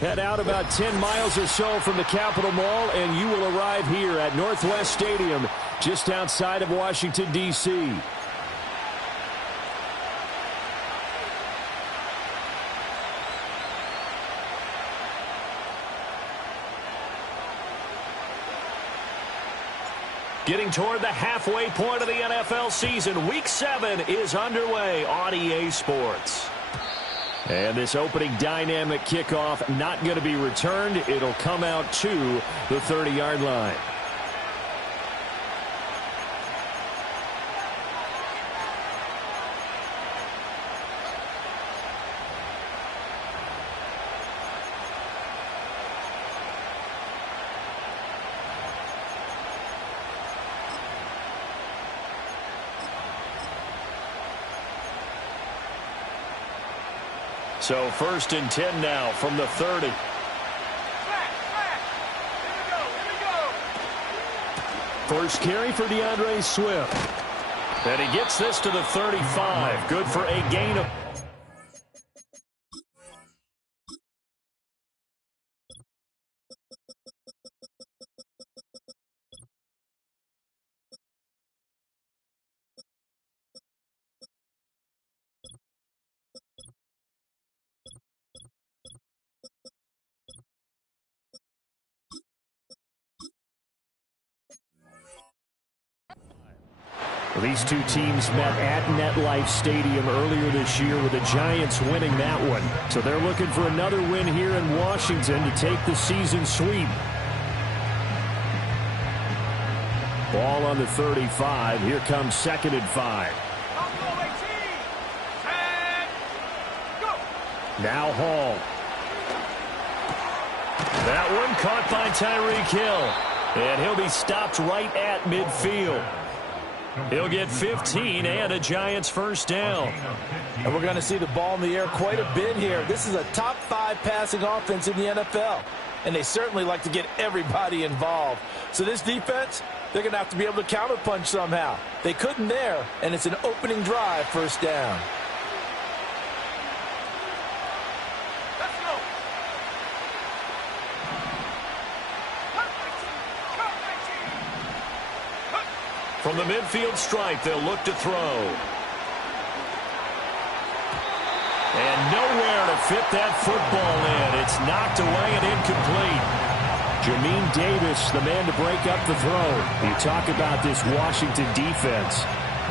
Head out about 10 miles or so from the Capitol Mall, and you will arrive here at Northwest Stadium, just outside of Washington, D.C. Getting toward the halfway point of the NFL season, Week 7 is underway on EA Sports. And this opening dynamic kickoff not going to be returned. It'll come out to the 30-yard line. So 1st and 10 now from the 30. First carry for DeAndre Swift. And he gets this to the 35. Good for a gain of... These two teams met at MetLife Stadium earlier this year with the Giants winning that one. So they're looking for another win here in Washington to take the season sweep. Ball on the 35. Here comes 2nd and 5. Now Hall. That one caught by Tyreek Hill. And he'll be stopped right at midfield. He'll get 15 and a Giants first down. And we're going to see the ball in the air quite a bit here. This is a top 5 passing offense in the NFL. And they certainly like to get everybody involved. So this defense, they're going to have to be able to counterpunch somehow. They couldn't there, and it's an opening drive, first down. From the midfield stripe, they'll look to throw. And nowhere to fit that football in. It's knocked away and incomplete. Jamin Davis, the man to break up the throw. You talk about this Washington defense.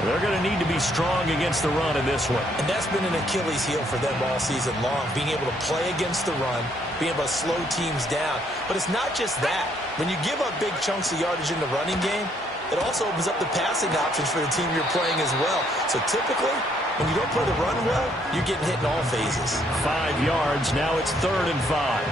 They're going to need to be strong against the run in this one. And that's been an Achilles heel for them all season long, being able to play against the run, being able to slow teams down. But it's not just that. When you give up big chunks of yardage in the running game, it also opens up the passing options for the team you're playing as well. So typically, when you don't play the run well, you're getting hit in all phases. 5 yards. Now it's 3rd and 5.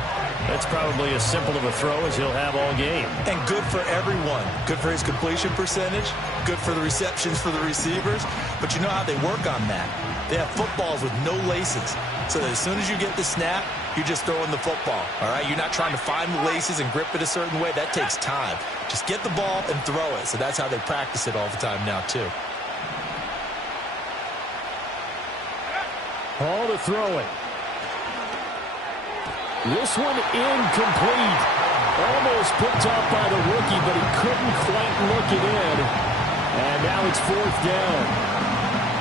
That's probably as simple of a throw as he'll have all game. And good for everyone. Good for his completion percentage. Good for the receptions for the receivers. But you know how they work on that. They have footballs with no laces. So that as soon as you get the snap, you're just throwing the football. All right? You're not trying to find the laces and grip it a certain way. That takes time. Just get the ball and throw it. So that's how they practice it all the time now, too. Hall to throw it. This one incomplete. Almost picked up by the rookie, but he couldn't quite look it in. And now it's 4th down.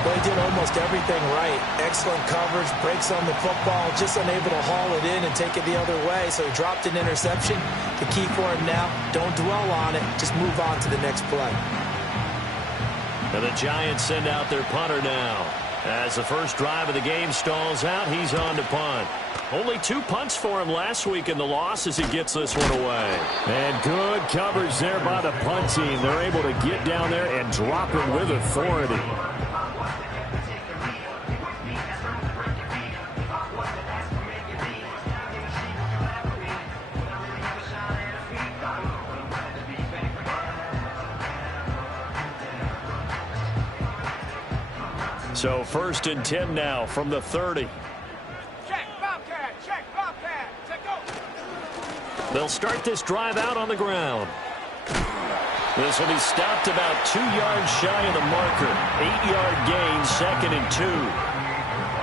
Well, he did almost everything right. Excellent coverage, breaks on the football, just unable to haul it in and take it the other way. So he dropped an interception. The key for him now, don't dwell on it. Just move on to the next play. And the Giants send out their punter now. As the first drive of the game stalls out, he's on to punt. Only 2 punts for him last week in the loss as he gets this one away. And good coverage there by the punt team. They're able to get down there and drop it with authority. So 1st and 10 now from the 30. Check, Bobcat, go. They'll start this drive out on the ground. This will be stopped about 2 yards shy of the marker. 8-yard gain, 2nd and 2.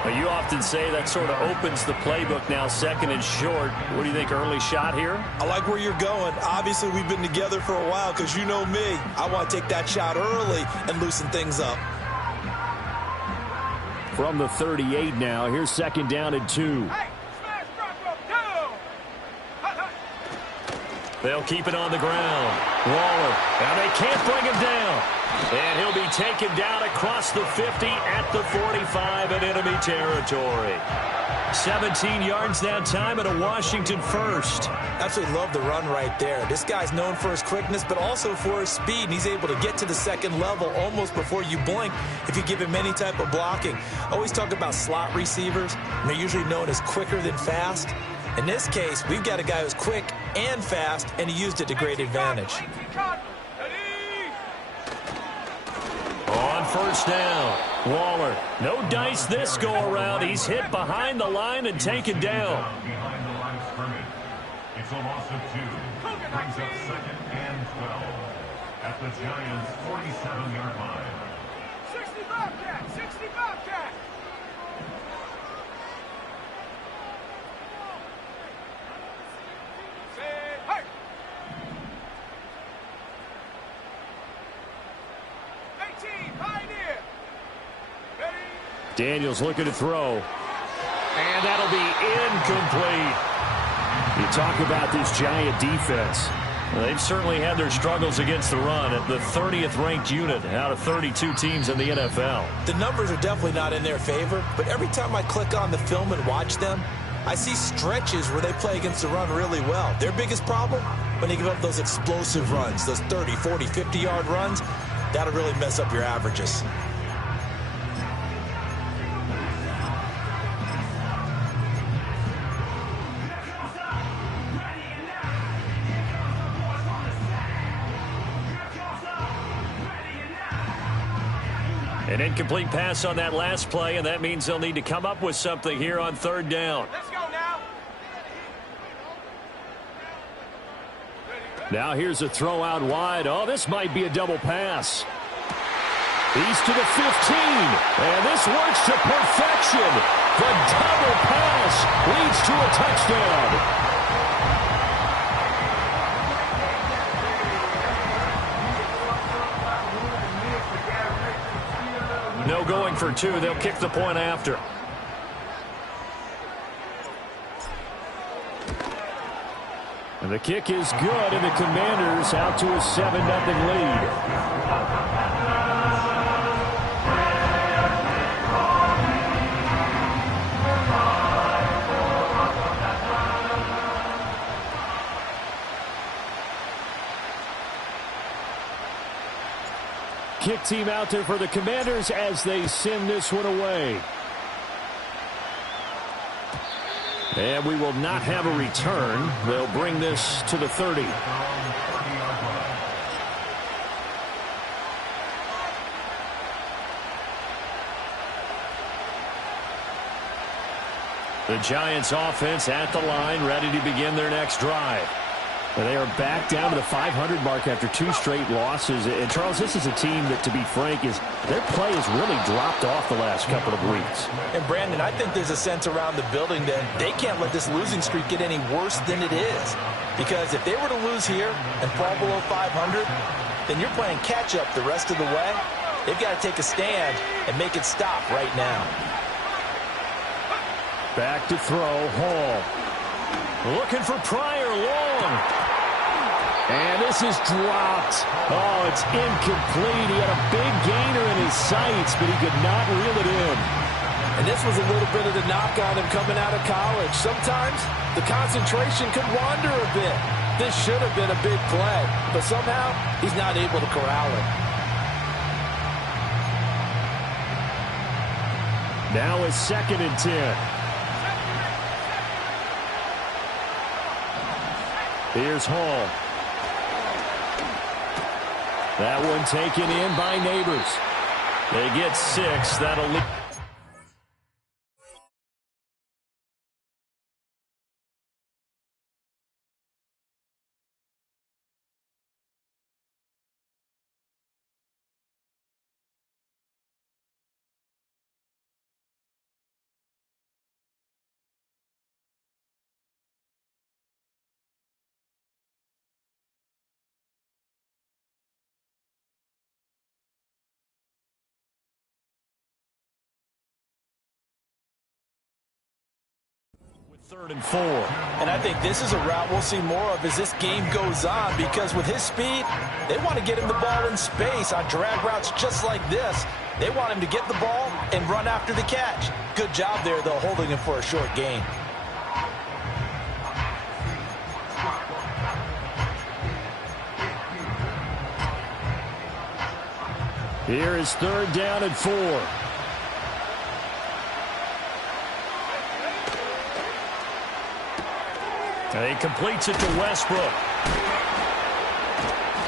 Well, you often say that sort of opens the playbook now, second and short. What do you think, early shot here? I like where you're going. Obviously, we've been together for a while because you know me. I want to take that shot early and loosen things up. From the 38 now, here's second down and 2. Hey, smash Rockwell down. Hut, hut. They'll keep it on the ground. Waller. Now they can't bring him down. And he'll be taken down across the 50 at the 45 in enemy territory. 17 yards that time and a Washington first. Absolutely love the run right there. This guy's known for his quickness, but also for his speed. And he's able to get to the second level almost before you blink if you give him any type of blocking. Always talk about slot receivers, and they're usually known as quicker than fast. In this case, we've got a guy who's quick and fast, and he used it to great advantage. On first down, Waller. No dice this go around. He's hit behind the line and taken down. Behind the line of scrimmage. It's a loss of 2. Brings up second and 12 at the Giants' 47-yard line. 60 Bobcat, 60 Bobcat. Say, hey. 18, Pioneer. Ready? Daniels looking to throw. And that'll be incomplete. You talk about this Giant defense. Well, they've certainly had their struggles against the run at the 30th ranked unit out of 32 teams in the NFL. The numbers are definitely not in their favor, but every time I click on the film and watch them, I see stretches where they play against the run really well. Their biggest problem, when they give up those explosive runs, those 30, 40, 50-yard runs, that'll really mess up your averages. An incomplete pass on that last play, and that means they'll need to come up with something here on third down. Let's go now. Now here's a throw out wide. Oh, this might be a double pass. He's to the 15, and this works to perfection. The double pass leads to a touchdown. No going for 2. They'll kick the point after. And the kick is good, and the Commanders out to a 7-0 lead. Kick team out there for the Commanders as they send this one away. And we will not have a return. They'll bring this to the 30. The Giants offense at the line, ready to begin their next drive. And they are back down to the 500 mark after 2 straight losses. And, Charles, this is a team that, to be frank, their play has really dropped off the last couple of weeks. And, Brandon, I think there's a sense around the building that they can't let this losing streak get any worse than it is. Because if they were to lose here and fall below 500, then you're playing catch-up the rest of the way. They've got to take a stand and make it stop right now. Back to throw, Hall. Looking for Pryor, long. And this is dropped. Oh, it's incomplete. He had a big gainer in his sights, but he could not reel it in. And this was a little bit of the knock on him coming out of college. Sometimes the concentration could wander a bit. This should have been a big play, but somehow he's not able to corral it. Now it's 2nd and 10. Here's Hall. That one taken in by Neighbors. They get 6. That'll lead. 3rd and 4. And I think this is a route we'll see more of as this game goes on, because with his speed, they want to get him the ball in space on drag routes just like this. They want him to get the ball and run after the catch. Good job there, though, holding him for a short gain. Here is 3rd down and 4. And he completes it to Westbrook.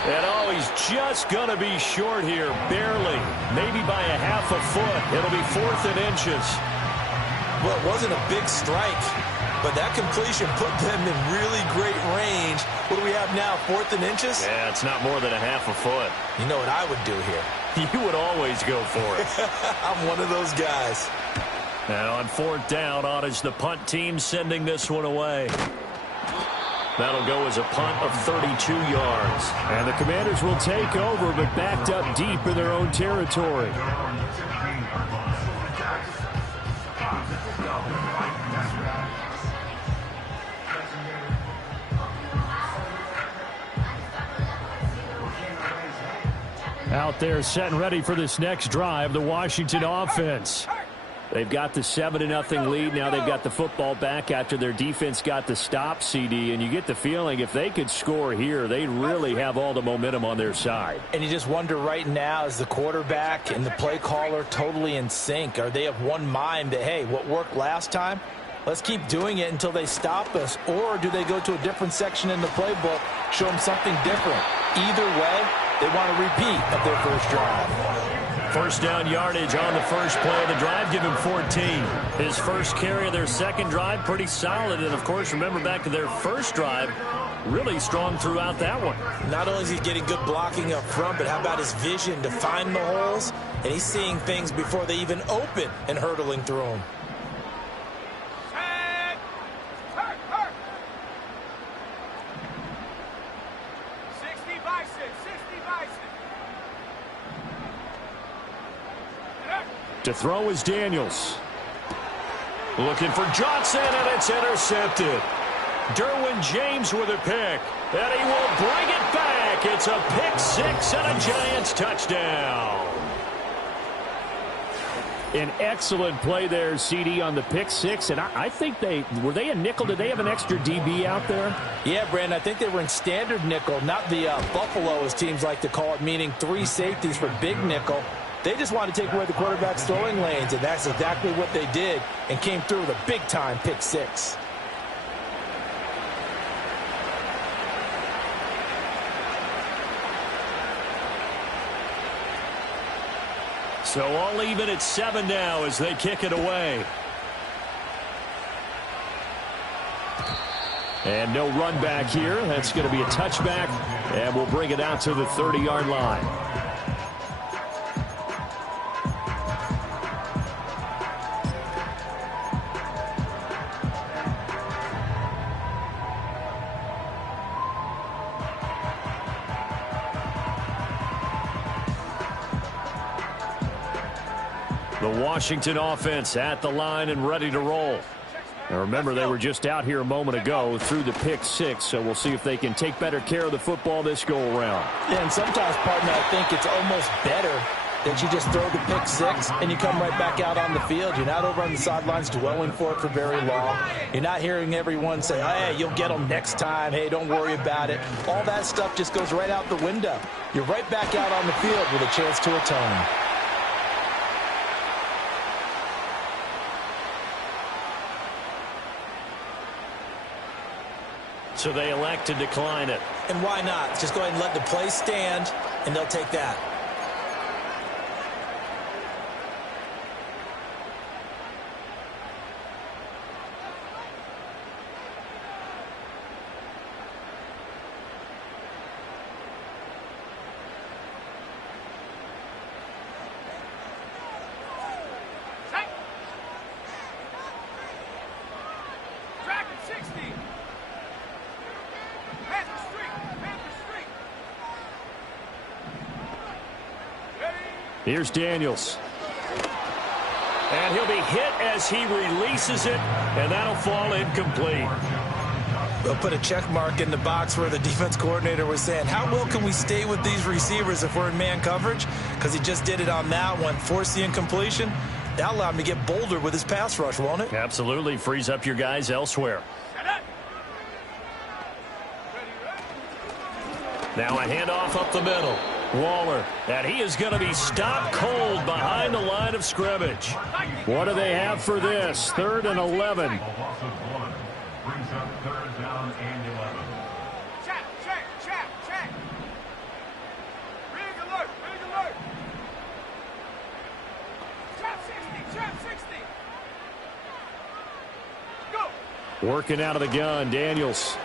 And oh, he's just going to be short here, barely, maybe by a half a foot. It'll be 4th and inches. Well, it wasn't a big strike, but that completion put them in really great range. What do we have now, 4th and inches? Yeah, it's not more than a half a foot. You know what I would do here? You would always go for it. I'm one of those guys. And on 4th down, on is the punt team sending this one away. That'll go as a punt of 32 yards. And the Commanders will take over, but backed up deep in their own territory. Out there set and ready for this next drive, the Washington offense. They've got the 7-0 lead. Now they've got the football back after their defense got the stop, CD. And you get the feeling if they could score here, they'd really have all the momentum on their side. And you just wonder right now, is the quarterback and the play caller totally in sync? Are they of one mind that, hey, what worked last time, let's keep doing it until they stop us? Or do they go to a different section in the playbook, show them something different? Either way, they want a repeat of their first drive. First down yardage on the first play of the drive, give him 14. His first carry of their second drive, pretty solid. And, of course, remember back to their first drive, really strong throughout that one. Not only is he getting good blocking up front, but how about his vision to find the holes? And he's seeing things before they even open and hurdling through them. Set. Hurt. 60 bison. To throw is Daniels. Looking for Johnson, and it's intercepted. Derwin James with a pick, and he will bring it back. It's a pick six and a Giants touchdown. An excellent play there, CD, on the pick six. And I think were they a nickel? Did they have an extra DB out there? Yeah, Brandon, I think they were in standard nickel, not the Buffalo, as teams like to call it, meaning 3 safeties for big nickel. They just wanted to take away the quarterback's throwing lanes, and that's exactly what they did, and came through with a big-time pick six. So all even at 7 now as they kick it away. And no run back here. That's going to be a touchback, and we'll bring it out to the 30-yard line. The Washington offense at the line and ready to roll. Now remember, they were just out here a moment ago through the pick six, so we'll see if they can take better care of the football this go-around. Yeah, and sometimes, partner, I think it's almost better that you just throw the pick six and you come right back out on the field. You're not over on the sidelines dwelling for it for very long. You're not hearing everyone say, hey, you'll get them next time. Hey, don't worry about it. All that stuff just goes right out the window. You're right back out on the field with a chance to atone. So they elect to decline it. And why not? Just go ahead and let the play stand, and they'll take that. Here's Daniels. And he'll be hit as he releases it, and that'll fall incomplete. They'll put a check mark in the box where the defense coordinator was saying, how well can we stay with these receivers if we're in man coverage? Because he just did it on that one, forced the incompletion. That allowed him to get bolder with his pass rush, won't it? Absolutely. Frees up your guys elsewhere. Now a handoff up the middle. Waller, and he is going to be stopped cold behind the line of scrimmage. What do they have for this? 3rd and 11. A loss of 1 brings up 3rd down and 11. Check. Big alert. Trap 60. Go. Working out of the gun, Daniels.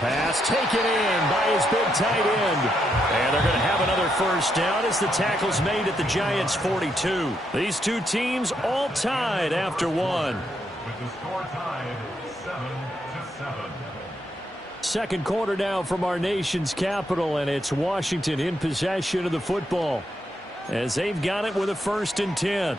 Pass taken in by his big tight end. And they're going to have another first down as the tackle's made at the Giants' 42. These two teams all tied after one. With the score tied 7-7. Second quarter now from our nation's capital, and it's Washington in possession of the football as they've got it with a 1st and 10.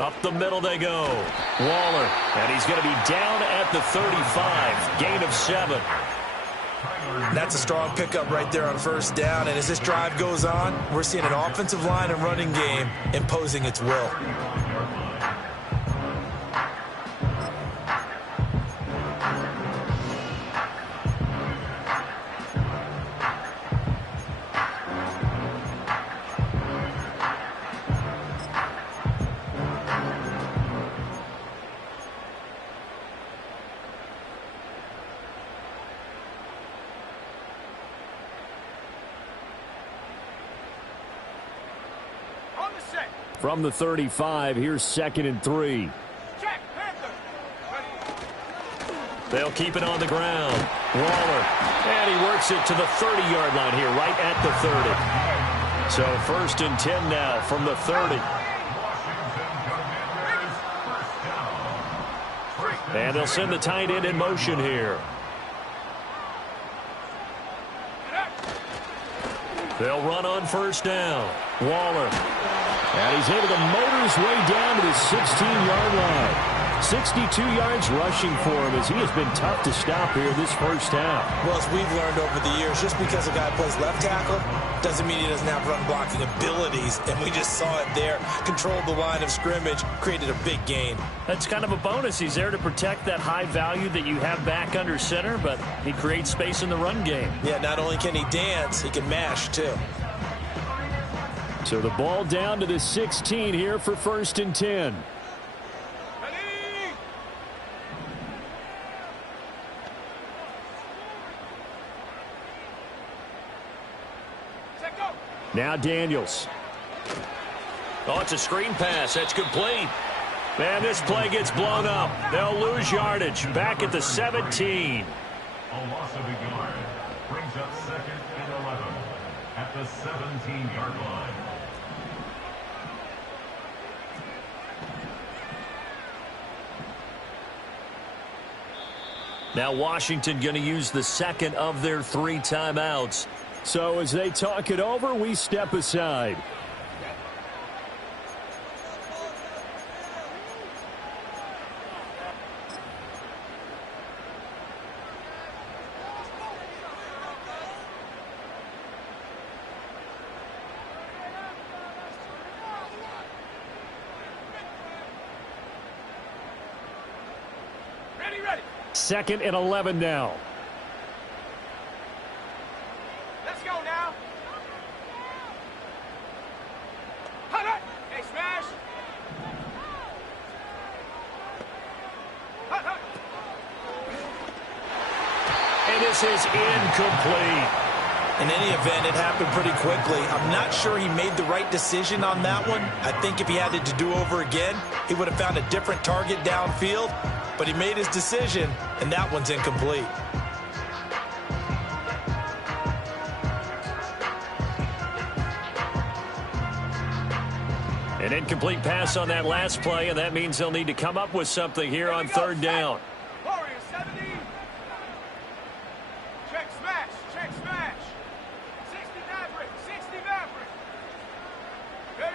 Up the middle they go. Waller, and he's going to be down at the 35. Gain of 7. That's a strong pickup right there on 1st down. And as this drive goes on, we're seeing an offensive line and running game imposing its will. From the 35, here's 2nd and 3. Check, Panther. They'll keep it on the ground. Waller, and he works it to the 30-yard line here, right at the 30. So 1st and 10 now from the 30. And they'll send the tight end in motion here. They'll run on 1st down. Waller. And he's able to motor his way down to the 16-yard line. 62 yards rushing for him as he has been tough to stop here this first half. Well, as we've learned over the years, just because a guy plays left tackle doesn't mean he doesn't have run blocking abilities. And we just saw it there. Controlled the line of scrimmage, created a big gain. That's kind of a bonus. He's there to protect that high value that you have back under center, but he creates space in the run game. Yeah, not only can he dance, he can mash too. So the ball down to the 16 here for 1st and 10. Now Daniels. Oh, it's a screen pass. That's complete. And this play gets blown up. They'll lose yardage. Back at the 17. A loss of a yard brings up 2nd and 11 at the 17-yard line. Now Washington going to use the 2nd of their 3 timeouts. So as they talk it over, we step aside. Ready. 2nd and 11 now. Let's go now. Hut. Hey, smash. Hut. And this is incomplete. In any event, it happened pretty quickly. I'm not sure he made the right decision on that one. I think if he had it to do over again, he would have found a different target downfield. But he made his decision, and that one's incomplete. An incomplete pass on that last play, and that means they'll need to come up with something here on third down. Warriors 70. Check smash. Check smash. 60 Maverick. 60 Maverick. Ready?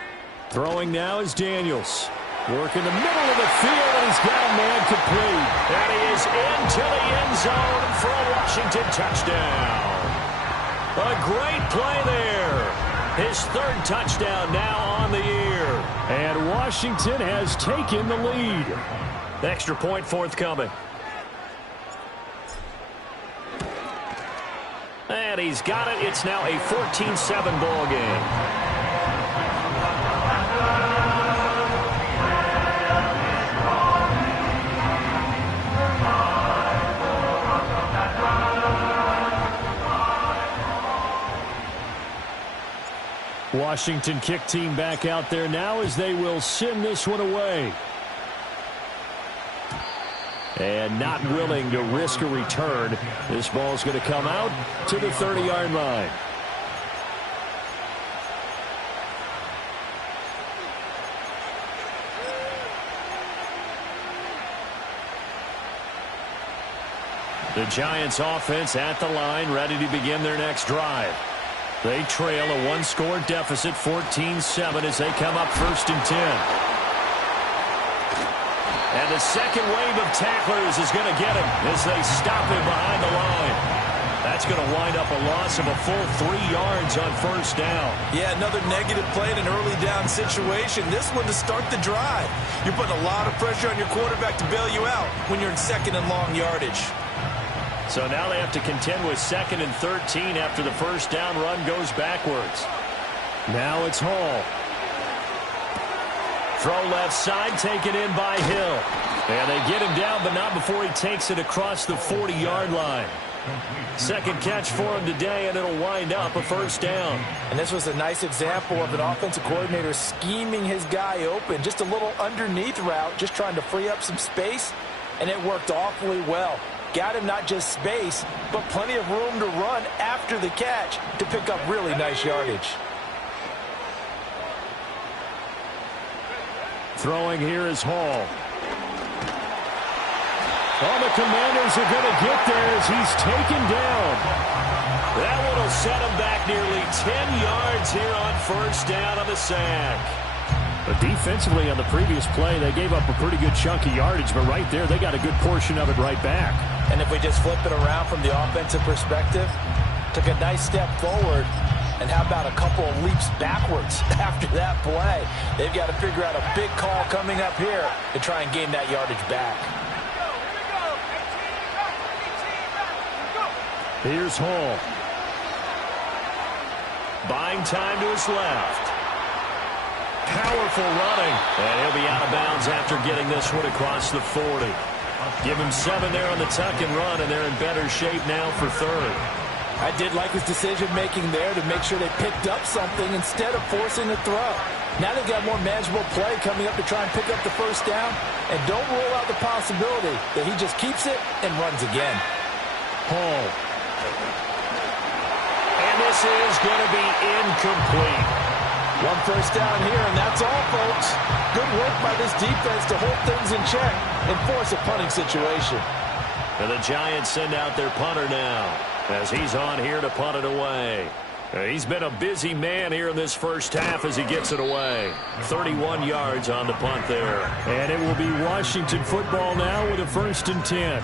Throwing now is Daniels. Working the middle of the field, and he's got a man complete. And he is into the end zone for a Washington touchdown. A great play there. His third touchdown now on the year. And Washington has taken the lead. Extra point forthcoming. And he's got it. It's now a 14-7 ball game. Washington kick team back out there now as they will send this one away. And not willing to risk a return. This ball's going to come out to the 30-yard line. The Giants offense at the line, ready to begin their next drive. They trail a one-score deficit, 14-7, as they come up 1st and 10. And the second wave of tacklers is going to get him as they stop him behind the line. That's going to wind up a loss of a full 3 yards on 1st down. Yeah, another negative play in an early down situation. This one to start the drive. You're putting a lot of pressure on your quarterback to bail you out when you're in 2nd and long yardage. So now they have to contend with 2nd and 13 after the 1st down run goes backwards. Now it's Hall. Throw left side, taken in by Hill. And they get him down, but not before he takes it across the 40-yard line. Second catch for him today, and it'll wind up a 1st down. And this was a nice example of an offensive coordinator scheming his guy open. Just a little underneath route, just trying to free up some space, and it worked awfully well. Got him not just space, but plenty of room to run after the catch to pick up really nice yardage. Throwing here is Hall. All the Commanders are going to get there as he's taken down. That one will set him back nearly 10 yards here on 1st down on the sack. But defensively on the previous play, they gave up a pretty good chunk of yardage, but right there, they got a good portion of it right back. And if we just flip it around from the offensive perspective, took a nice step forward, and how about a couple of leaps backwards after that play? They've got to figure out a big call coming up here to try and gain that yardage back. Here's Hall. Buying time to his left. Powerful running. And he'll be out of bounds after getting this one across the 40. Give him 7 there on the tuck and run, and they're in better shape now for 3rd. I did like his decision-making there to make sure they picked up something instead of forcing a throw. Now they've got more manageable play coming up to try and pick up the 1st down, and don't rule out the possibility that he just keeps it and runs again. Hall. And this is going to be incomplete. 1 first down here, and that's all, folks. Good work by this defense to hold things in check and force a punting situation. And the Giants send out their punter now as he's on here to punt it away. He's been a busy man here in this 1st half as he gets it away. 31 yards on the punt there. And it will be Washington football now with a 1st and 10.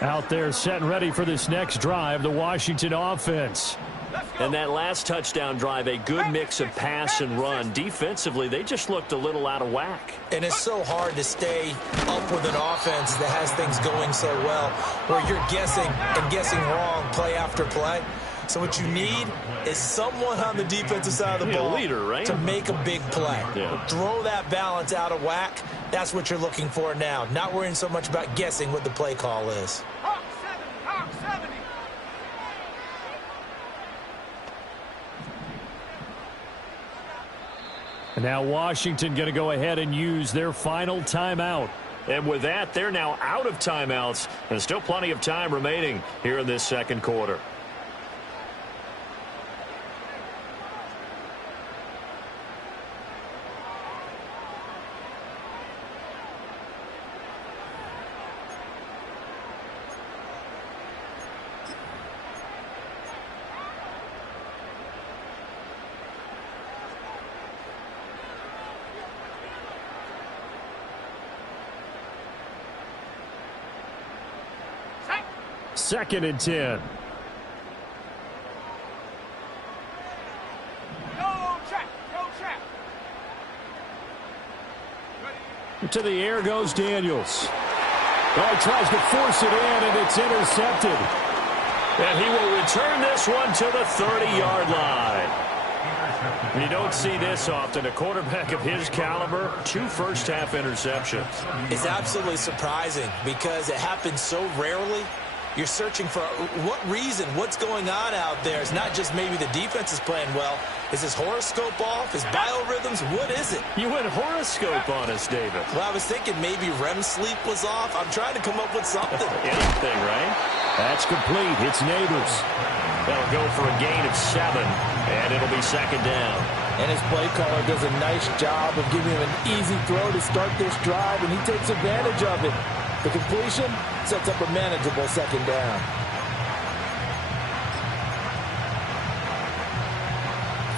Out there set and ready for this next drive, the Washington offense. And that last touchdown drive, a good mix of pass and run. Defensively, they just looked a little out of whack. And it's so hard to stay up with an offense that has things going so well, where you're guessing and guessing wrong play after play. So what you need is someone on the defensive side of the ball leader, right? to make a big play. Yeah. Throw that balance out of whack. That's what you're looking for now. Not worrying so much about guessing what the play call is. Hawk 70. And now Washington going to go ahead and use their final timeout. And with that, they're now out of timeouts. And still plenty of time remaining here in this second quarter. Second and 10. Go check. To the air goes Daniels. Oh, he tries to force it in, and it's intercepted. And he will return this one to the 30-yard line. You don't see this often. A quarterback of his caliber, 2 first-half interceptions. It's absolutely surprising because it happens so rarely. You're searching for what reason, what's going on out there. It's not just maybe the defense is playing well. Is his horoscope off? His biorhythms? What is it? You went horoscope on us, David. Well, I was thinking maybe REM sleep was off. I'm trying to come up with something. Anything, right? That's complete. It's Neighbors. That'll go for a gain of 7, and it'll be second down. And his play caller does a nice job of giving him an easy throw to start this drive, and he takes advantage of it. The completion sets up a manageable second down.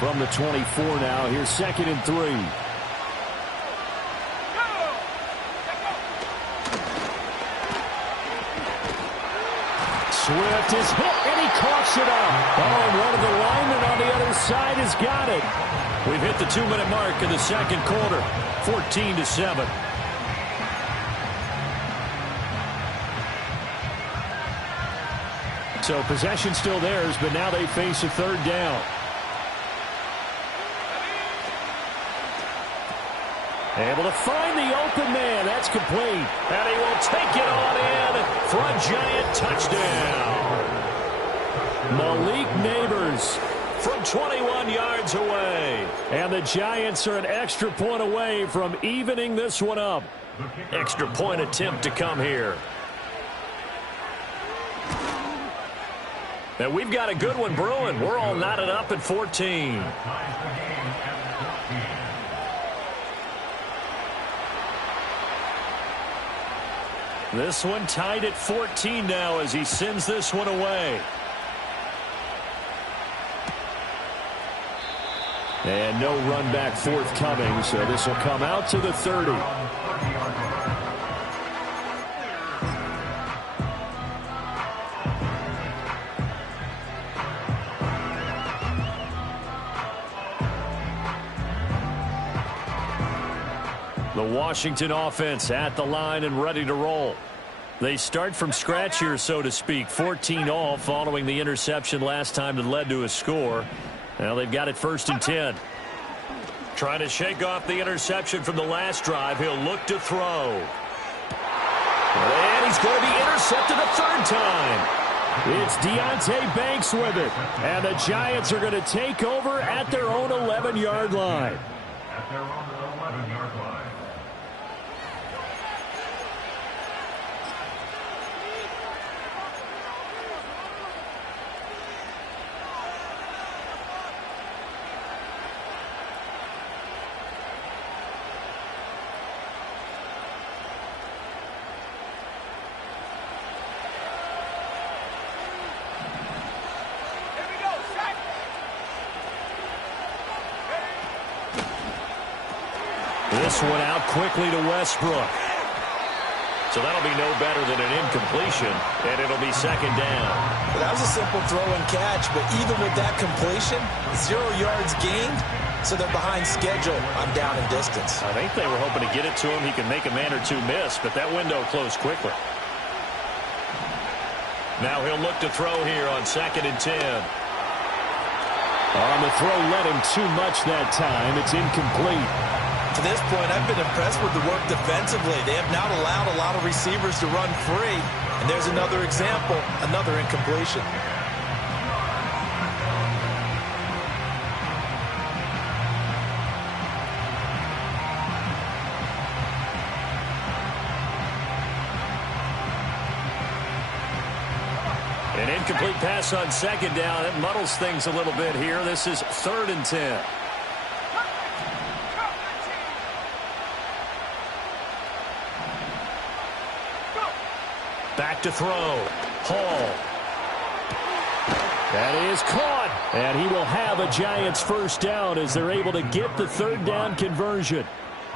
From the 24 now, here's second and 3. Swift is hit, and he coughs it up. Oh, and one of the linemen on the other side has got it. We've hit the 2-minute mark in the second quarter, 14-7. So possession still theirs, but now they face a third down. Able to find the open man. That's complete. And he will take it on in for a giant touchdown. Malik Neighbors from 21 yards away. And the Giants are an extra point away from evening this one up. Extra point attempt to come here. And we've got a good one brewing. We're all knotted up at 14. This one tied at 14 now as he sends this one away. And no run back forthcoming, so this will come out to the 30. The Washington offense at the line and ready to roll. They start from scratch here, so to speak. 14 all following the interception last time that led to a score. Now they've got it first and 10. Trying to shake off the interception from the last drive. He'll look to throw. And he's going to be intercepted a third time. It's Deonte Banks with it. And the Giants are going to take over at their own 11-yard line. At their own 11-yard line. This one out quickly to Westbrook. So that'll be no better than an incompletion, and it'll be second down. Well, that was a simple throw and catch, but even with that completion, 0 yards gained, so they're behind schedule on down and distance. I think they were hoping to get it to him. He can make a man or two miss, but that window closed quickly. Now he'll look to throw here on 2nd and 10. On the throw, led him too much that time. It's incomplete. To this point, I've been impressed with the work defensively. They have not allowed a lot of receivers to run free. And there's another example, another incompletion. An incomplete pass on 2nd down. It muddles things a little bit here. This is 3rd and 10. Back to throw. Hall. That is caught. And he will have a Giants first down as they're able to get the 3rd down conversion.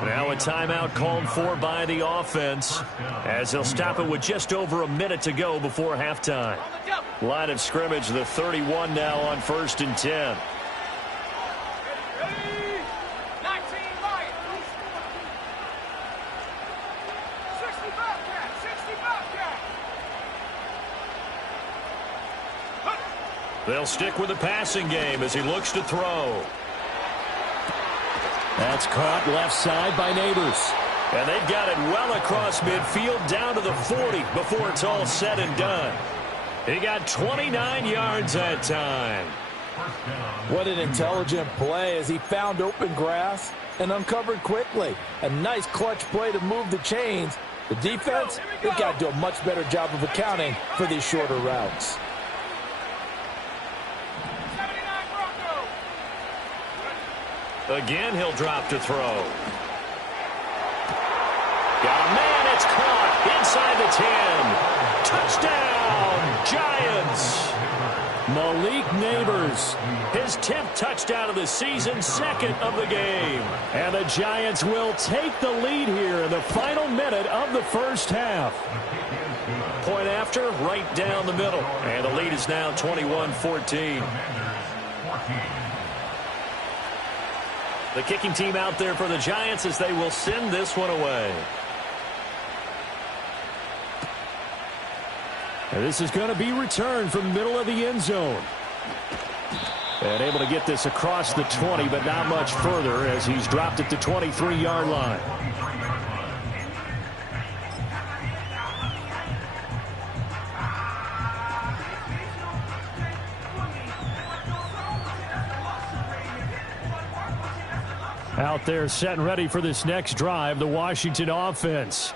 Now a timeout called for by the offense as they'll stop it with just over a minute to go before halftime. Line of scrimmage, the 31 now on 1st and 10. They'll stick with the passing game as he looks to throw. That's caught left side by Neighbors. And they've got it well across midfield down to the 40 before it's all said and done. He got 29 yards that time. What an intelligent play as he found open grass and uncovered quickly. A nice clutch play to move the chains. The defense, they've got to do a much better job of accounting for these shorter routes. Again, he'll drop to throw. Got a man, it's caught inside the 10. Touchdown, Giants. Malik Neighbors. His 10th touchdown of the season, 2nd of the game. And the Giants will take the lead here in the final minute of the first half. Point after, right down the middle. And the lead is now 21-14. The kicking team out there for the Giants as they will send this one away. And this is going to be returned from the middle of the end zone. And able to get this across the 20, but not much further as he's dropped at the 23-yard line. Out there set and ready for this next drive, the Washington offense.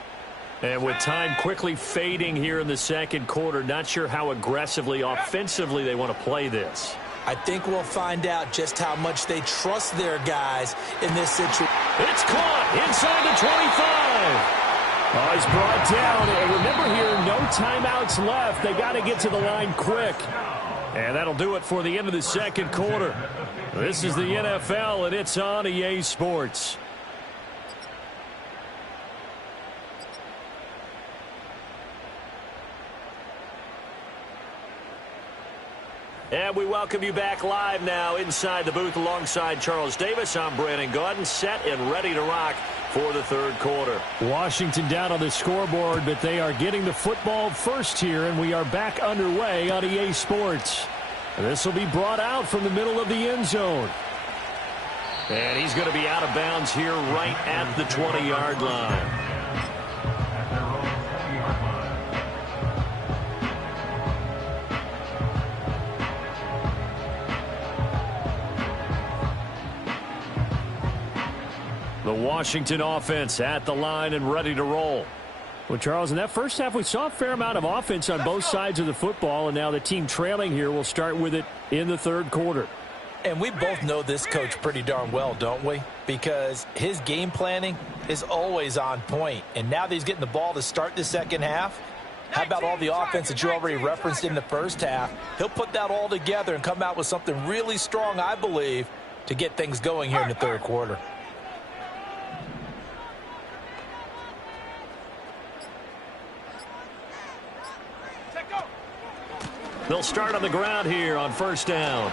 And with time quickly fading here in the 2nd quarter, not sure how aggressively, offensively they want to play this. I think we'll find out just how much they trust their guys in this situation. It's caught inside the 25. Oh, he's brought down. And remember here, no timeouts left. They got to get to the line quick. And that'll do it for the end of the 2nd quarter. This is the NFL, and it's on EA Sports. And we welcome you back live now inside the booth alongside Charles Davis. I'm Brandon Gaudin, set and ready to rock for the 3rd quarter. Washington down on the scoreboard, but they are getting the football first here, and we are back underway on EA Sports. This will be brought out from the middle of the end zone. And he's going to be out of bounds here right at the 20-yard line. The Washington offense at the line and ready to roll. Well, Charles, in that first half, we saw a fair amount of offense on both sides of the football, and now the team trailing here will start with it in the 3rd quarter. And we both know this coach pretty darn well, don't we? Because his game planning is always on point. And now that he's getting the ball to start the 2nd half, how about all the offense that you already referenced in the first half? He'll put that all together and come out with something really strong, I believe, to get things going here in the 3rd quarter. They'll start on the ground here on first down.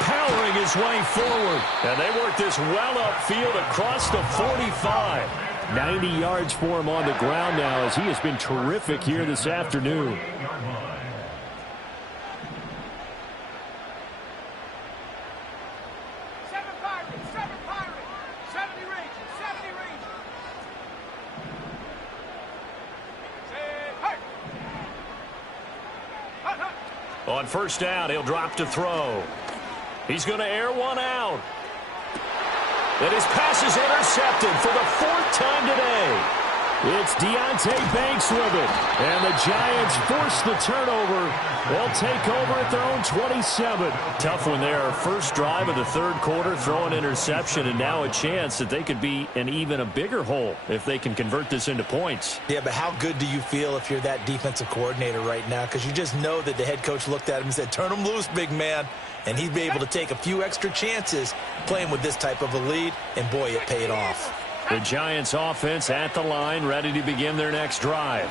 Powering his way forward. And they work this well upfield across the 45. 90 yards for him on the ground now as he has been terrific here this afternoon. On first down, he'll drop to throw. He's going to air one out. And his pass is intercepted for the 4th time today. It's Deonte Banks with it. And the Giants force the turnover. They'll take over at their own 27. Tough one there. First drive of the 3rd quarter, throw an interception, and now a chance that they could be in even a bigger hole if they can convert this into points. Yeah, but how good do you feel if you're that defensive coordinator right now? Because you just know that the head coach looked at him and said, turn him loose, big man. And he'd be able to take a few extra chances playing with this type of a lead, and boy, it paid off. The Giants offense at the line, ready to begin their next drive.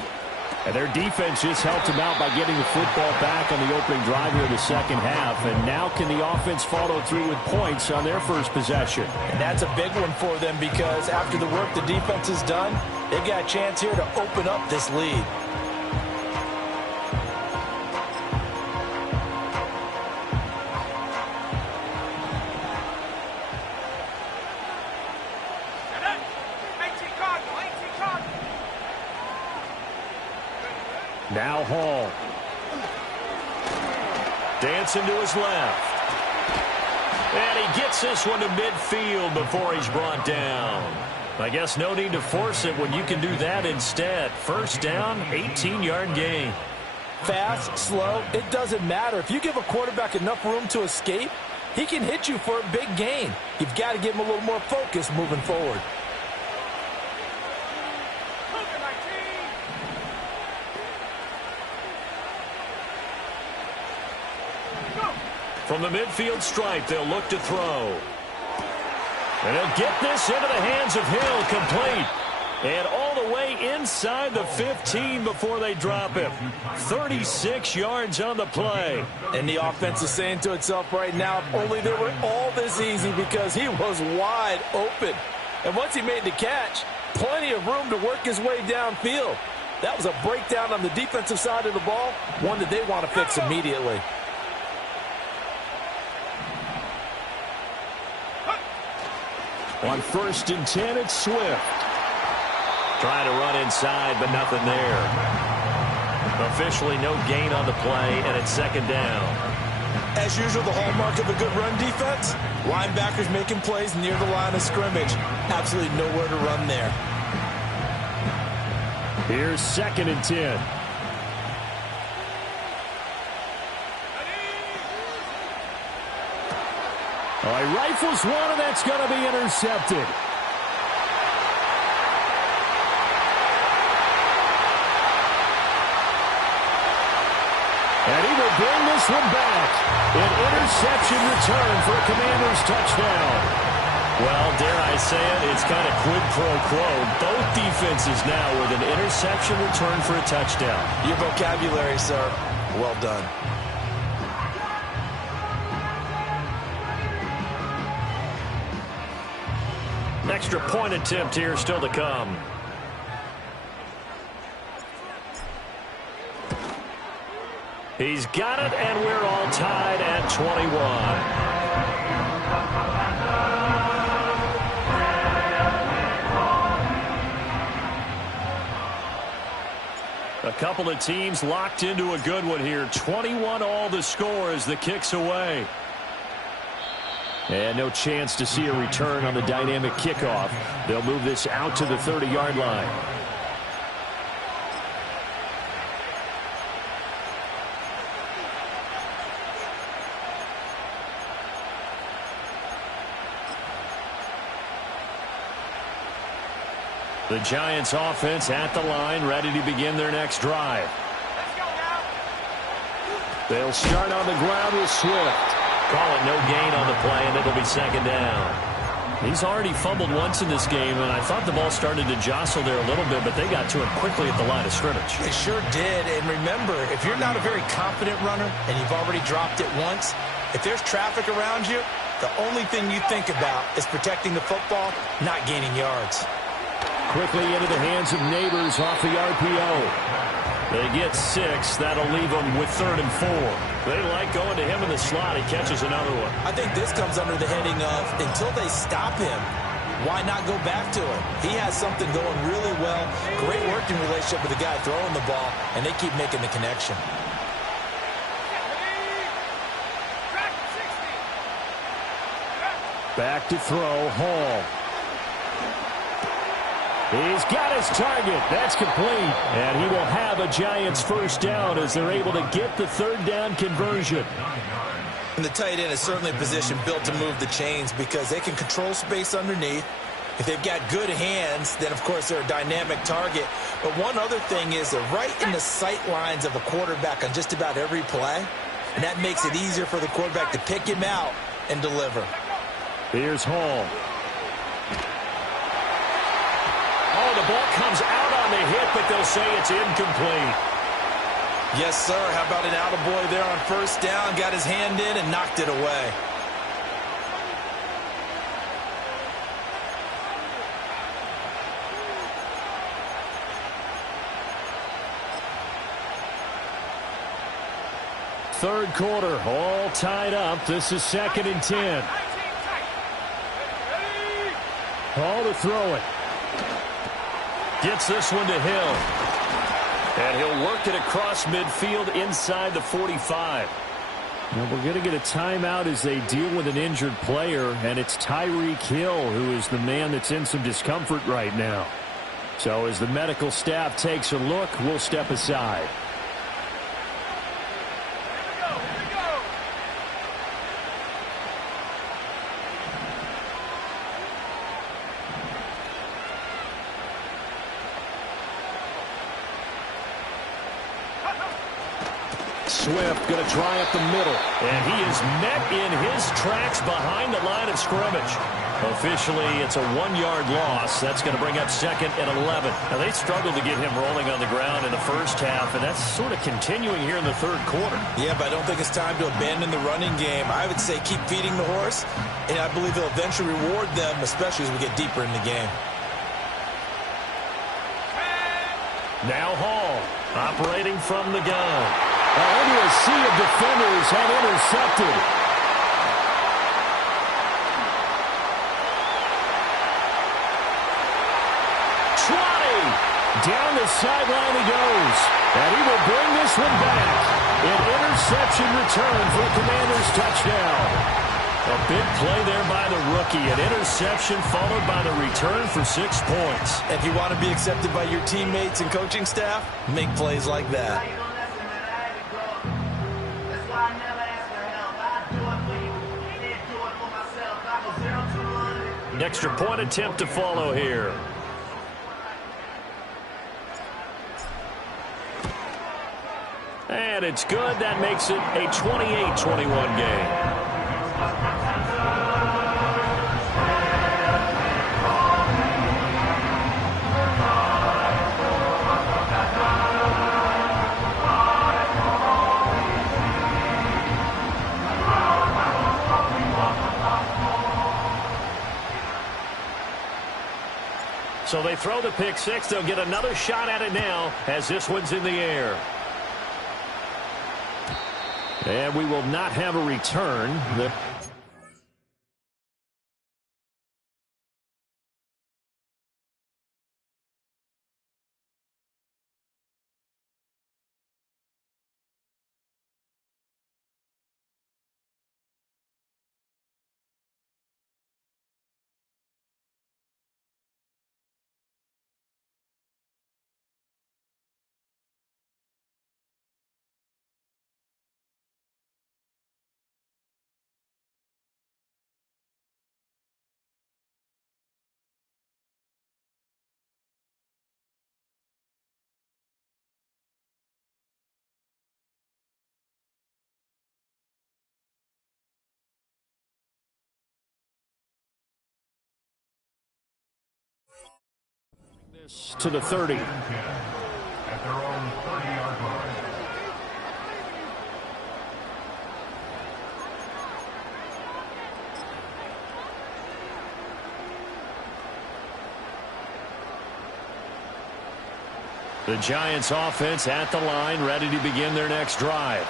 And their defense just helped them out by getting the football back on the opening drive here in the second half. And now can the offense follow through with points on their first possession? And that's a big one for them because after the work the defense has done, they've got a chance here to open up this lead. Now Hall. Dancing to his left. And he gets this one to midfield before he's brought down. I guess no need to force it when you can do that instead. First down, 18-yard gain. Fast, slow, it doesn't matter. If you give a quarterback enough room to escape, he can hit you for a big gain. You've got to give him a little more focus moving forward. From the midfield stripe, they'll look to throw. And he'll get this into the hands of Hill, complete. And all the way inside the 15 before they drop him. 36 yards on the play. And the offense is saying to itself right now, if only they were all this easy, because he was wide open. And once he made the catch, plenty of room to work his way downfield. That was a breakdown on the defensive side of the ball, one that they want to fix immediately. On 1st and 10, it's Swift. Trying to run inside, but nothing there. Officially no gain on the play, and it's second down. As usual, the hallmark of a good run defense, linebackers making plays near the line of scrimmage. Absolutely nowhere to run there. Here's 2nd and 10. All right, rifles one, and that's going to be intercepted. And he will bring this one back. An interception return for a Commanders touchdown. Well, dare I say it, it's kind of quid pro quo. Both defenses now with an interception return for a touchdown. Your vocabulary, sir. Well done. Extra point attempt here still to come. He's got it, and we're all tied at 21. A couple of teams locked into a good one here. 21 all the score as the kick's away. And no chance to see a return on the dynamic kickoff. They'll move this out to the 30-yard line. The Giants offense at the line, ready to begin their next drive. They'll start on the ground with Swift. Call it no gain on the play, and it'll be second down. He's already fumbled once in this game, and I thought the ball started to jostle there a little bit, but they got to him quickly at the line of scrimmage. They sure did. And remember, if you're not a very confident runner and you've already dropped it once, if there's traffic around you, the only thing you think about is protecting the football, not gaining yards. Quickly into the hands of Neighbors off the RPO. They get 6. That'll leave them with 3rd and 4. They like going to him in the slot. He catches another one. I think this comes under the heading of until they stop him, why not go back to him? He has something going really well. Great working relationship with the guy throwing the ball, and they keep making the connection. Back to throw, Hall. He's got his target. That's complete. And he will have a Giants first down as they're able to get the 3rd down conversion. And the tight end is certainly a position built to move the chains because they can control space underneath. If they've got good hands, then, of course, they're a dynamic target. But one other thing is they're right in the sight lines of a quarterback on just about every play. And that makes it easier for the quarterback to pick him out and deliver. Here's Hall. Oh, the ball comes out on the hit, but they'll say it's incomplete. Yes, sir. How about an attaboy there on first down? Got his hand in and knocked it away. Third quarter, all tied up. This is 2nd and 10. Hall to throw it. Gets this one to Hill. And he'll work it across midfield inside the 45. Well, we're going to get a timeout as they deal with an injured player, and it's Tyreek Hill who is the man that's in some discomfort right now. So as the medical staff takes a look, we'll step aside. Swift going to try up the middle. And he is met in his tracks behind the line of scrimmage. Officially, it's a 1-yard loss. That's going to bring up 2nd and 11. Now, they struggled to get him rolling on the ground in the first half, and that's sort of continuing here in the third quarter. Yeah, but I don't think it's time to abandon the running game. I would say keep feeding the horse, and I believe he'll eventually reward them, especially as we get deeper in the game. Now Hall, operating from the gun. Into a sea of defenders and intercepted. Trotty! Down the sideline he goes. And he will bring this one back. An interception return for a Commanders touchdown. A big play there by the rookie. An interception followed by the return for 6 points. If you want to be accepted by your teammates and coaching staff, make plays like that. An extra point attempt to follow here. And it's good. That makes it a 28-21 game. So they throw the pick six. They'll get another shot at it now as this one's in the air. And we will not have a return. To the 30. At their own 30-yard line. The Giants offense at the line, ready to begin their next drive.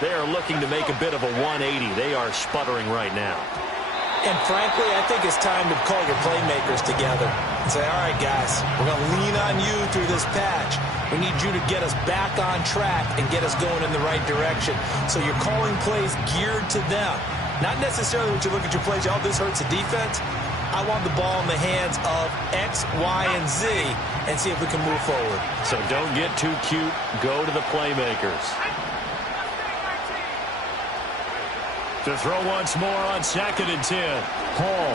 They are looking to make a bit of a 180. They are sputtering right now. And frankly, I think it's time to call your playmakers together and say, all right, guys, we're going to lean on you through this patch. We need you to get us back on track and get us going in the right direction. So you're calling plays geared to them. Not necessarily when you look at your plays, oh, this hurts the defense. I want the ball in the hands of X, Y, and Z and see if we can move forward. So don't get too cute. Go to the playmakers. To throw once more on 2nd and 10. Hall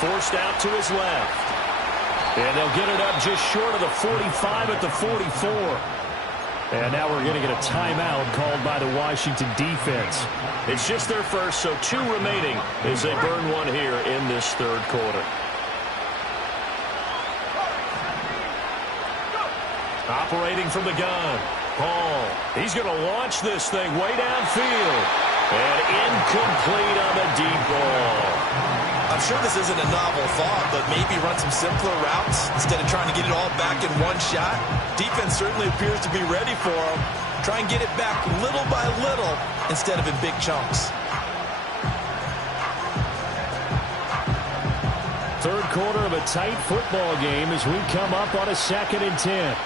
forced out to his left. And they'll get it up just short of the 45 at the 44. And now we're going to get a timeout called by the Washington defense. It's just their first, so 2 remaining as they burn one here in this third quarter. Operating from the gun. Hall. He's going to launch this thing way downfield. And incomplete on the deep ball. I'm sure this isn't a novel thought, but maybe run some simpler routes instead of trying to get it all back in one shot. Defense certainly appears to be ready for him. Try and get it back little by little instead of in big chunks. Third quarter of a tight football game as we come up on a 2nd and 10.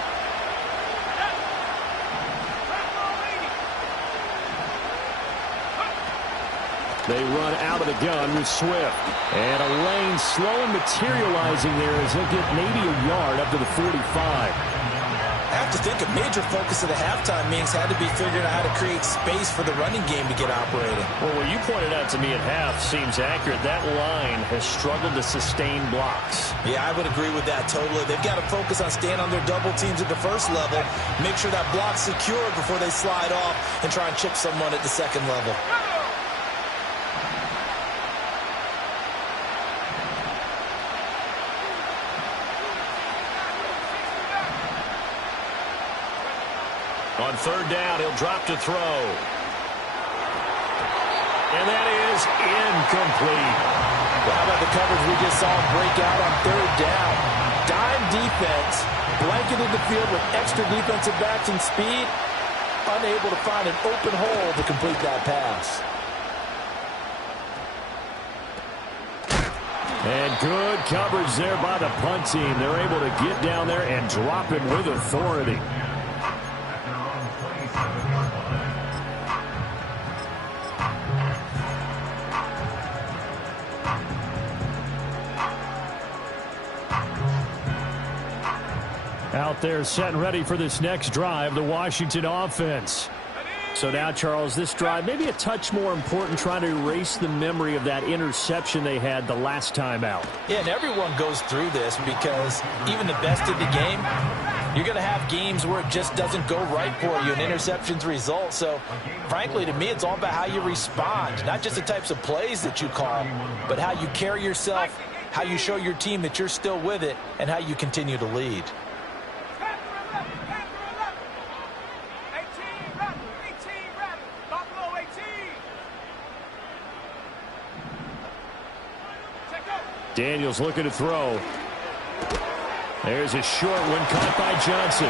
They run out of the gun with Swift. And a lane slow and materializing there as he'll get maybe a yard up to the 45. I have to think a major focus of the halftime meetings had to be figuring out how to create space for the running game to get operating. Well, what you pointed out to me at half seems accurate. That line has struggled to sustain blocks. Yeah, I would agree with that totally. They've got to focus on staying on their double teams at the first level, make sure that block's secure before they slide off and try and chip someone at the second level. On third down, he'll drop to throw. And that is incomplete. Well, how about the coverage we just saw him break out on third down? Dime defense, blanketed the field with extra defensive backs and speed, unable to find an open hole to complete that pass. And good coverage there by the punt team. They're able to get down there and drop it with authority. Out there set and ready for this next drive, the Washington offense. So now, Charles, this drive maybe a touch more important, trying to erase the memory of that interception they had the last time out. Yeah, and everyone goes through this because even the best of the game, you're going to have games where it just doesn't go right for you, and interceptions result. So, frankly, to me, it's all about how you respond, not just the types of plays that you call, but how you carry yourself, how you show your team that you're still with it, and how you continue to lead. Daniels looking to throw. There's a short one caught by Johnson.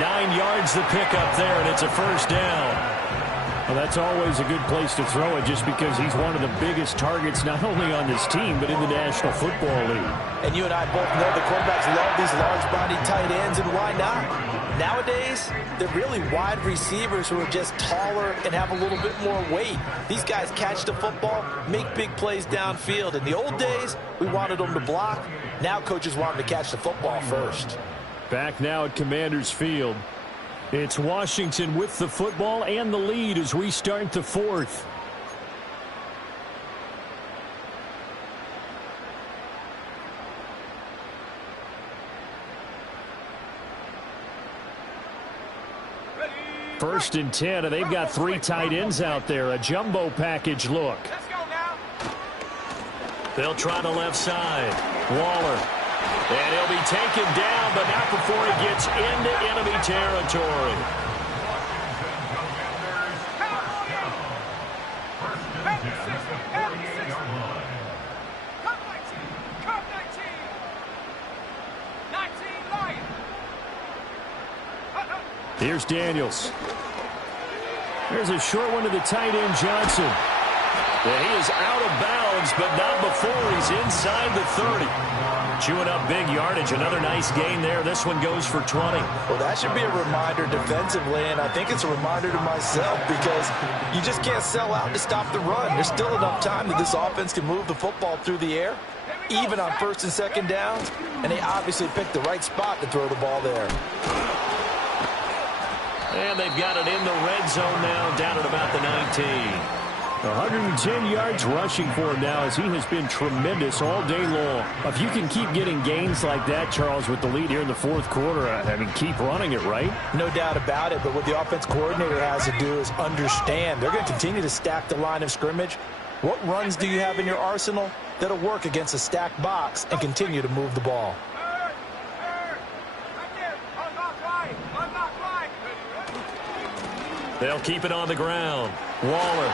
9 yards the pickup there, and it's a first down. Well, that's always a good place to throw it just because he's one of the biggest targets not only on this team but in the National Football League. And you and I both know the quarterbacks love these large-bodied tight ends, and why not? Nowadays, they're really wide receivers who are just taller and have a little bit more weight. These guys catch the football, make big plays downfield. In the old days, we wanted them to block. Now coaches want them to catch the football first. Back now at Commanders Field. It's Washington with the football and the lead as we start the fourth. First and 10, and they've got 3 tight ends out there. A jumbo package look. Let's go now. They'll try the left side. Waller And he'll be taken down, but not before he gets into enemy territory. Here's Daniels. There's a short one to the tight end, Johnson. And he is out of bounds, but not before he's inside the 30. Chewing up big yardage. Another nice gain there. This one goes for 20. Well, that should be a reminder defensively, and I think it's a reminder to myself because you just can't sell out to stop the run. There's still enough time that this offense can move the football through the air, even on first and second downs, and they obviously picked the right spot to throw the ball there. And they've got it in the red zone now, down at about the 19. 110 yards rushing for him now as he has been tremendous all day long. If you can keep getting gains like that, Charles, with the lead here in the fourth quarter, I mean, keep running it, right? No doubt about it, but what the offense coordinator has to do is understand they're going to continue to stack the line of scrimmage. What runs do you have in your arsenal that'll work against a stacked box and continue to move the ball? They'll keep it on the ground. Waller.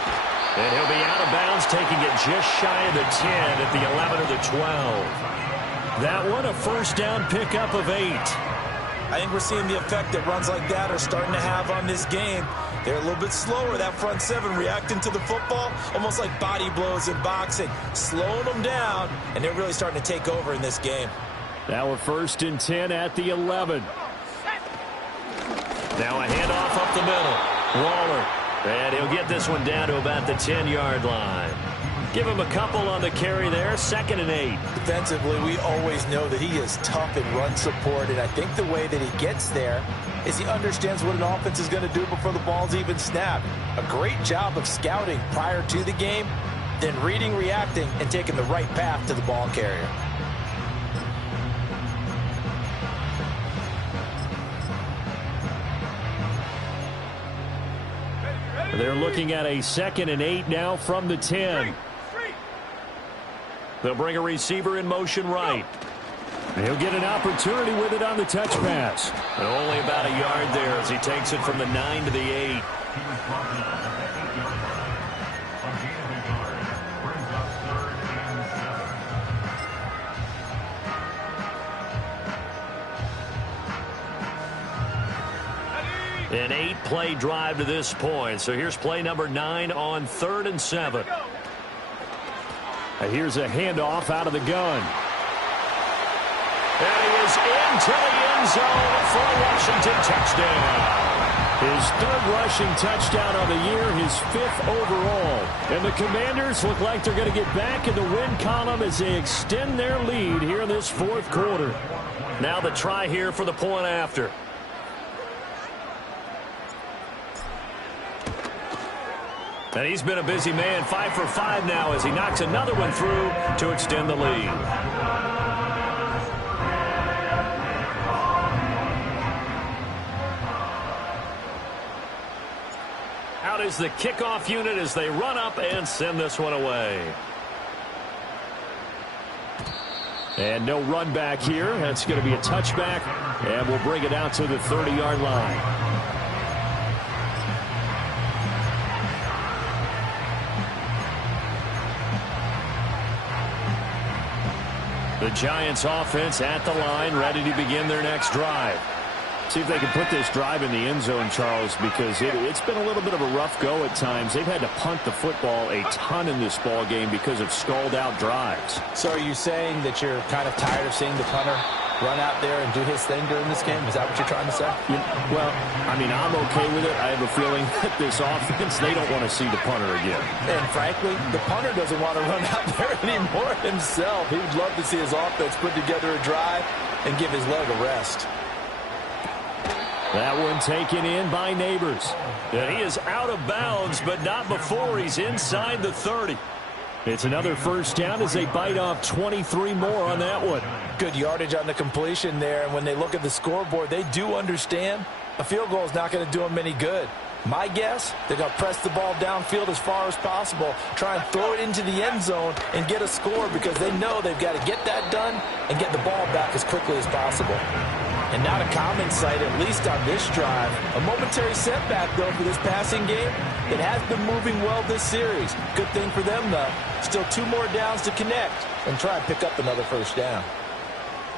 And he'll be out of bounds, taking it just shy of the 10 at the 11 or the 12. That one, a first down pickup of 8. I think we're seeing the effect that runs like that are starting to have on this game. They're a little bit slower, that front seven, reacting to the football, almost like body blows in boxing, slowing them down, and they're really starting to take over in this game. Now a first and 10 at the 11. Now a handoff up the middle. Waller. And he'll get this one down to about the 10-yard line. Give him a couple on the carry there. 2nd and 8. Defensively, we always know that he is tough in run support, and I think the way that he gets there is he understands what an offense is going to do before the ball's even snapped. A great job of scouting prior to the game, then reading, reacting, and taking the right path to the ball carrier. They're looking at a 2nd and 8 now from the 10. They'll bring a receiver in motion right. He'll get an opportunity with it on the touch pass. And only about a yard there as he takes it from the 9 to the 8. An 8-play drive to this point. So here's play number 9 on 3rd and 7. Here's a handoff out of the gun. And he is into the end zone for a Washington touchdown. His 3rd rushing touchdown of the year, his 5th overall. And the Commanders look like they're going to get back in the win column as they extend their lead here in this 4th quarter. Now the try here for the point after. And he's been a busy man, 5 for 5 now as he knocks another one through to extend the lead. Out is the kickoff unit as they run up and send this one away. And no run back here. That's going to be a touchback, and we'll bring it out to the 30-yard line. The Giants offense at the line, ready to begin their next drive. See if they can put this drive in the end zone, Charles, because it's been a little bit of a rough go at times. They've had to punt the football a ton in this ball game because of stalled-out drives. So are you saying that you're kind of tired of seeing the punter run out there and do his thing during this game? Is that what you're trying to say? Well, I mean, I'm okay with it. I have a feeling that this offense, they don't want to see the punter again. And frankly, the punter doesn't want to run out there anymore himself. He would love to see his offense put together a drive and give his leg a rest. That one taken in by Neighbors. And he is out of bounds, but not before he's inside the 30. It's another first down as they bite off 23 more on that one. Good yardage on the completion there, and when they look at the scoreboard, they do understand a field goal is not going to do them any good. My guess, they're going to press the ball downfield as far as possible, try and throw it into the end zone and get a score because they know they've got to get that done and get the ball back as quickly as possible. And not a common sight, at least on this drive. A momentary setback, though, for this passing game. It has been moving well this series. Good thing for them, though. Still 2 more downs to connect and try and pick up another first down.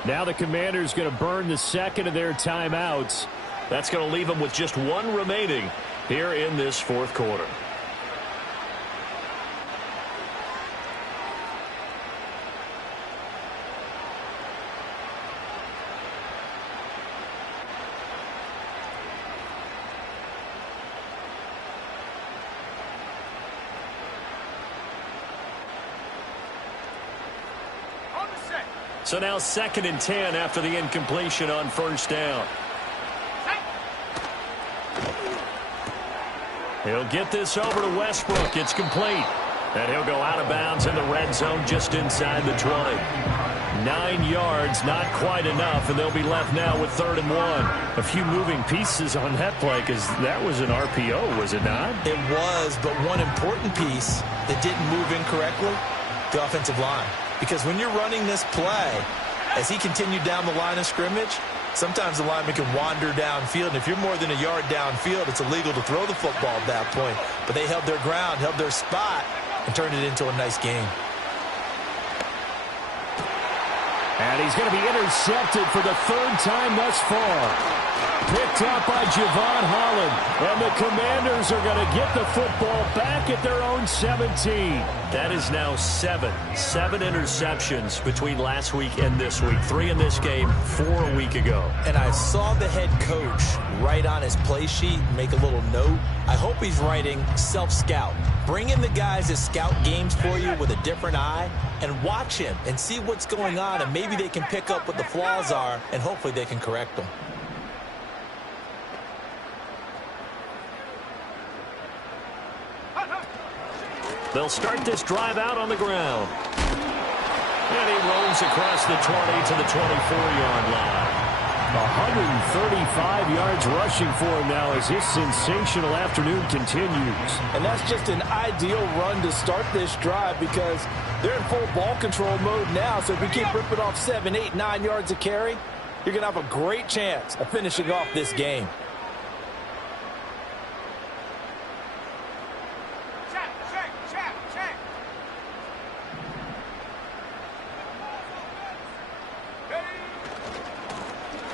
Now the Commanders going to burn the second of their timeouts. That's going to leave them with just 1 remaining here in this fourth quarter. So now 2nd and 10 after the incompletion on first down. He'll get this over to Westbrook. It's complete. And he'll go out of bounds in the red zone just inside the 20. 9 yards, not quite enough, and they'll be left now with 3rd and 1. A few moving pieces on that play because that was an RPO, was it not? It was, but one important piece that didn't move incorrectly, the offensive line. Because when you're running this play, as he continued down the line of scrimmage, sometimes the lineman can wander downfield, and if you're more than a yard downfield, it's illegal to throw the football at that point. But they held their ground, held their spot, and turned it into a nice game. And he's going to be intercepted for the 3rd time thus far. Picked up by Javon Holland. And the Commanders are going to get the football back at their own 17. That is now 7 interceptions between last week and this week. 3 in this game, 4 a week ago. And I saw the head coach write on his play sheet, make a little note. I hope he's writing self-scout. Bring in the guys that scout games for you with a different eye and watch him and see what's going on, and maybe they can pick up what the flaws are, and hopefully they can correct them. They'll start this drive out on the ground. And he rolls across the 20 to the 24-yard line. 135 yards rushing for him now as this sensational afternoon continues. And that's just an ideal run to start this drive because they're in full ball control mode now. So if we keep ripping off 7, 8, 9 yards of carry, you're going to have a great chance of finishing off this game.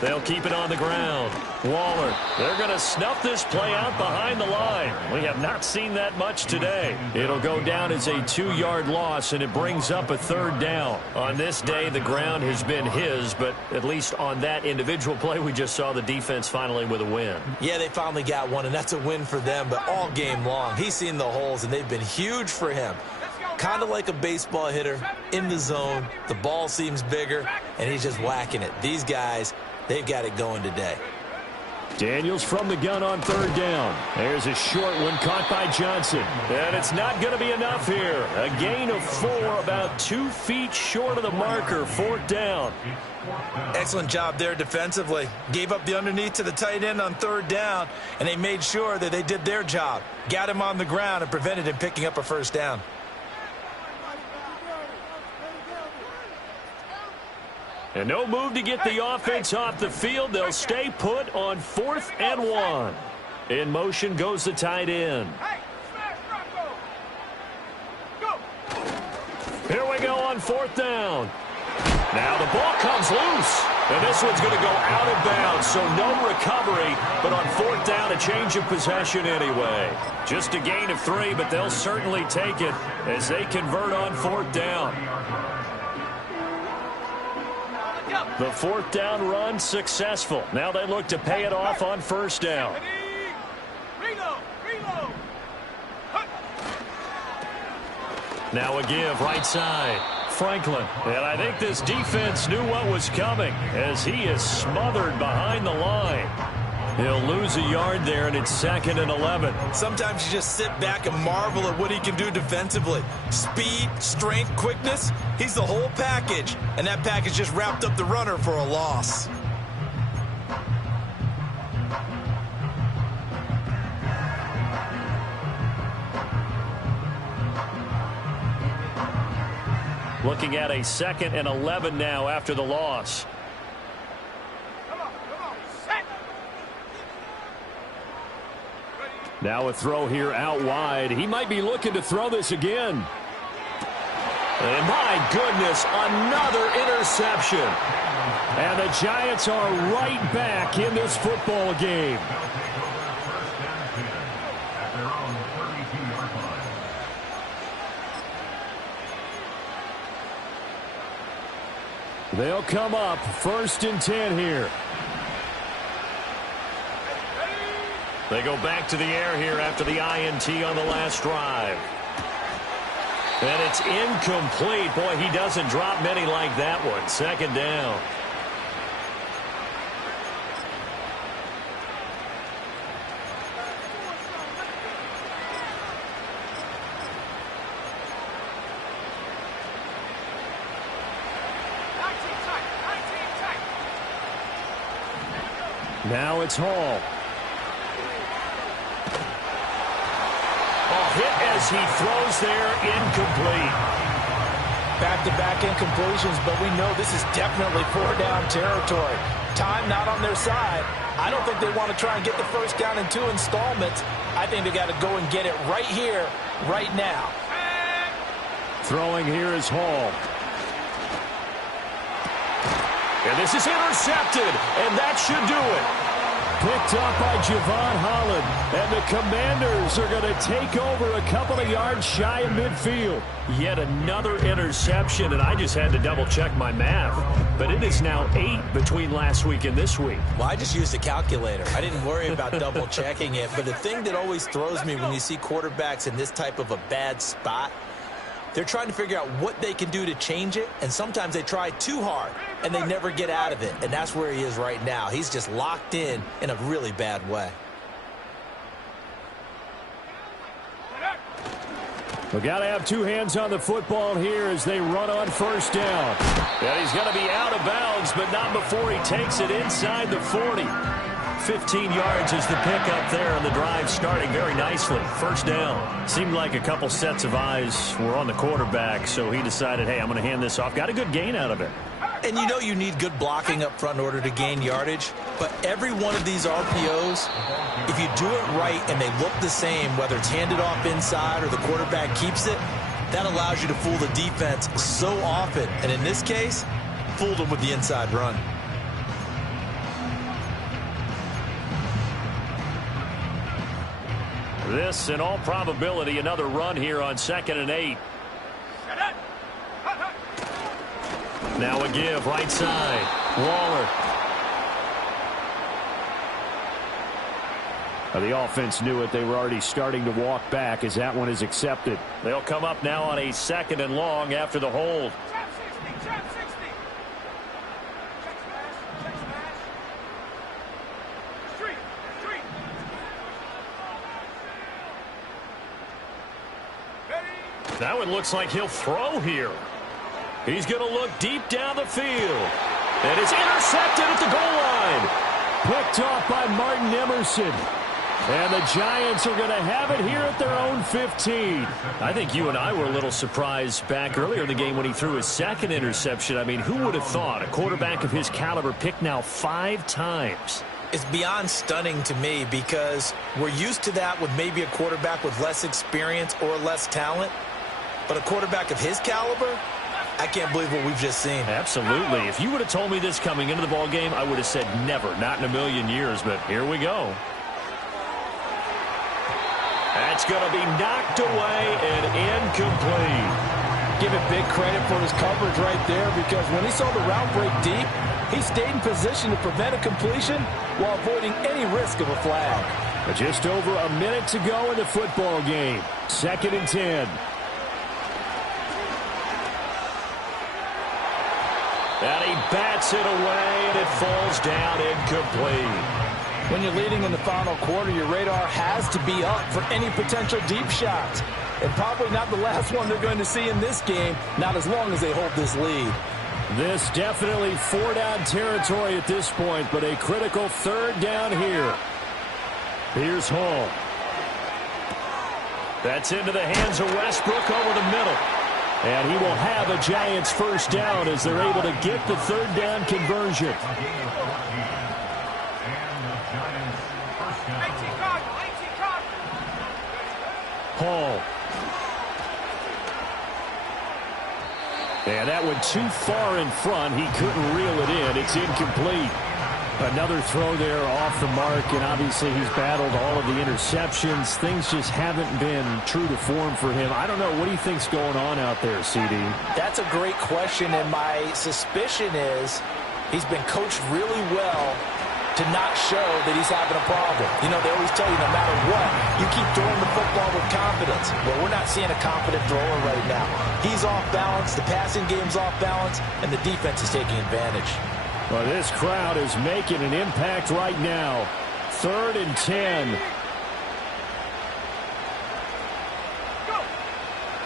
They'll keep it on the ground. Waller, they're going to snuff this play out behind the line. We have not seen that much today. It'll go down as a 2-yard loss, and it brings up a 3rd down. On this day, the ground has been his, but at least on that individual play, we just saw the defense finally with a win. Yeah, they finally got one, and that's a win for them, but all game long, he's seen the holes, and they've been huge for him. Kind of like a baseball hitter in the zone. The ball seems bigger, and he's just whacking it. These guys, they've got it going today. Daniels from the gun on 3rd down. There's a short one caught by Johnson. And it's not going to be enough here. A gain of 4, about 2 feet short of the marker. 4th down. Excellent job there defensively. Gave up the underneath to the tight end on 3rd down, and they made sure that they did their job. Got him on the ground and prevented him picking up a first down. And no move to get the offense off the field. They'll stay put on 4th and 1. In motion goes the tight end. Here we go on 4th down. Now the ball comes loose. And this one's going to go out of bounds, so no recovery. But on 4th down, a change of possession anyway. Just a gain of 3, but they'll certainly take it as they convert on 4th down. The 4th down run successful. Now they look to pay it off on 1st down. Now a give right side. Franklin. And I think this defense knew what was coming as he is smothered behind the line. He'll lose a yard there, and it's 2nd and 11. Sometimes you just sit back and marvel at what he can do defensively. Speed, strength, quickness, he's the whole package. And that package just wrapped up the runner for a loss. Looking at a 2nd and 11 now after the loss. Come on, set. Now a throw here out wide. He might be looking to throw this again. And my goodness, another interception. And the Giants are right back in this football game. They'll come up 1st and 10 here. They go back to the air here after the INT on the last drive. And it's incomplete. Boy, he doesn't drop many like that one. 2nd down. Now it's Hall. Hit as he throws there, incomplete. Back-to-back incompletions, but we know this is definitely 4-down territory. Time not on their side. I don't think they want to try and get the 1st down in 2 installments. I think they got to go and get it right here, right now. Throwing here is Hall. And this is intercepted, and that should do it. Picked up by Javon Holland. And the Commanders are going to take over a couple of yards shy of midfield. Yet another interception, and I just had to double-check my math. But it is now 8 between last week and this week. Well, I just used a calculator. I didn't worry about double-checking it. But the thing that always throws me when you see quarterbacks in this type of a bad spot, they're trying to figure out what they can do to change it, and sometimes they try too hard, and they never get out of it. And that's where he is right now. He's just locked in a really bad way. We've got to have 2 hands on the football here as they run on 1st down. And he's going to be out of bounds, but not before he takes it inside the 40. 15 yards is the pickup there, and the drive starting very nicely. 1st down. Seemed like a couple sets of eyes were on the quarterback, so he decided, hey, I'm going to hand this off. Got a good gain out of it. And you know you need good blocking up front in order to gain yardage, but every one of these RPOs, if you do it right and they look the same, whether it's handed off inside or the quarterback keeps it, that allows you to fool the defense so often. And in this case, fooled them with the inside run. This, in all probability, another run here on 2nd and 8. Now a give, right side. Waller. The offense knew it. They were already starting to walk back as that one is accepted. They'll come up now on a 2nd and long after the hold. Trap 60. Street. That one looks like he'll throw here. He's going to look deep down the field. And it's intercepted at the goal line. Picked off by Martin Emerson. And the Giants are going to have it here at their own 15. I think you and I were a little surprised back earlier in the game when he threw his 2nd interception. I mean, who would have thought a quarterback of his caliber picked now 5 times? It's beyond stunning to me because we're used to that with maybe a quarterback with less experience or less talent. But a quarterback of his caliber, I can't believe what we've just seen. Absolutely. If you would have told me this coming into the ball game, I would have said never, not in a million years. But here we go. That's going to be knocked away and incomplete. Give it big credit for his coverage right there because when he saw the route break deep, he stayed in position to prevent a completion while avoiding any risk of a flag. But just over a minute to go in the football game. 2nd and 10. And he bats it away, and it falls down incomplete. When you're leading in the final quarter, your radar has to be up for any potential deep shots. And probably not the last one they're going to see in this game, not as long as they hold this lead. This definitely 4-down territory at this point, but a critical 3rd down here. Here's Hall. That's into the hands of Westbrook over the middle. And he will have a Giants first down as they're able to get the third down conversion. AT card, AT card. Hall. And that went too far in front. He couldn't reel it in. It's incomplete. Another throw there off the mark, and obviously he's battled all of the interceptions. Things just haven't been true to form for him. I don't know. What do you think's going on out there, CD? That's a great question, and my suspicion is he's been coached really well to not show that he's having a problem. You know, they always tell you no matter what, you keep throwing the football with confidence. Well, we're not seeing a confident thrower right now. He's off balance, the passing game's off balance, and the defense is taking advantage. Well, this crowd is making an impact right now. 3rd and 10.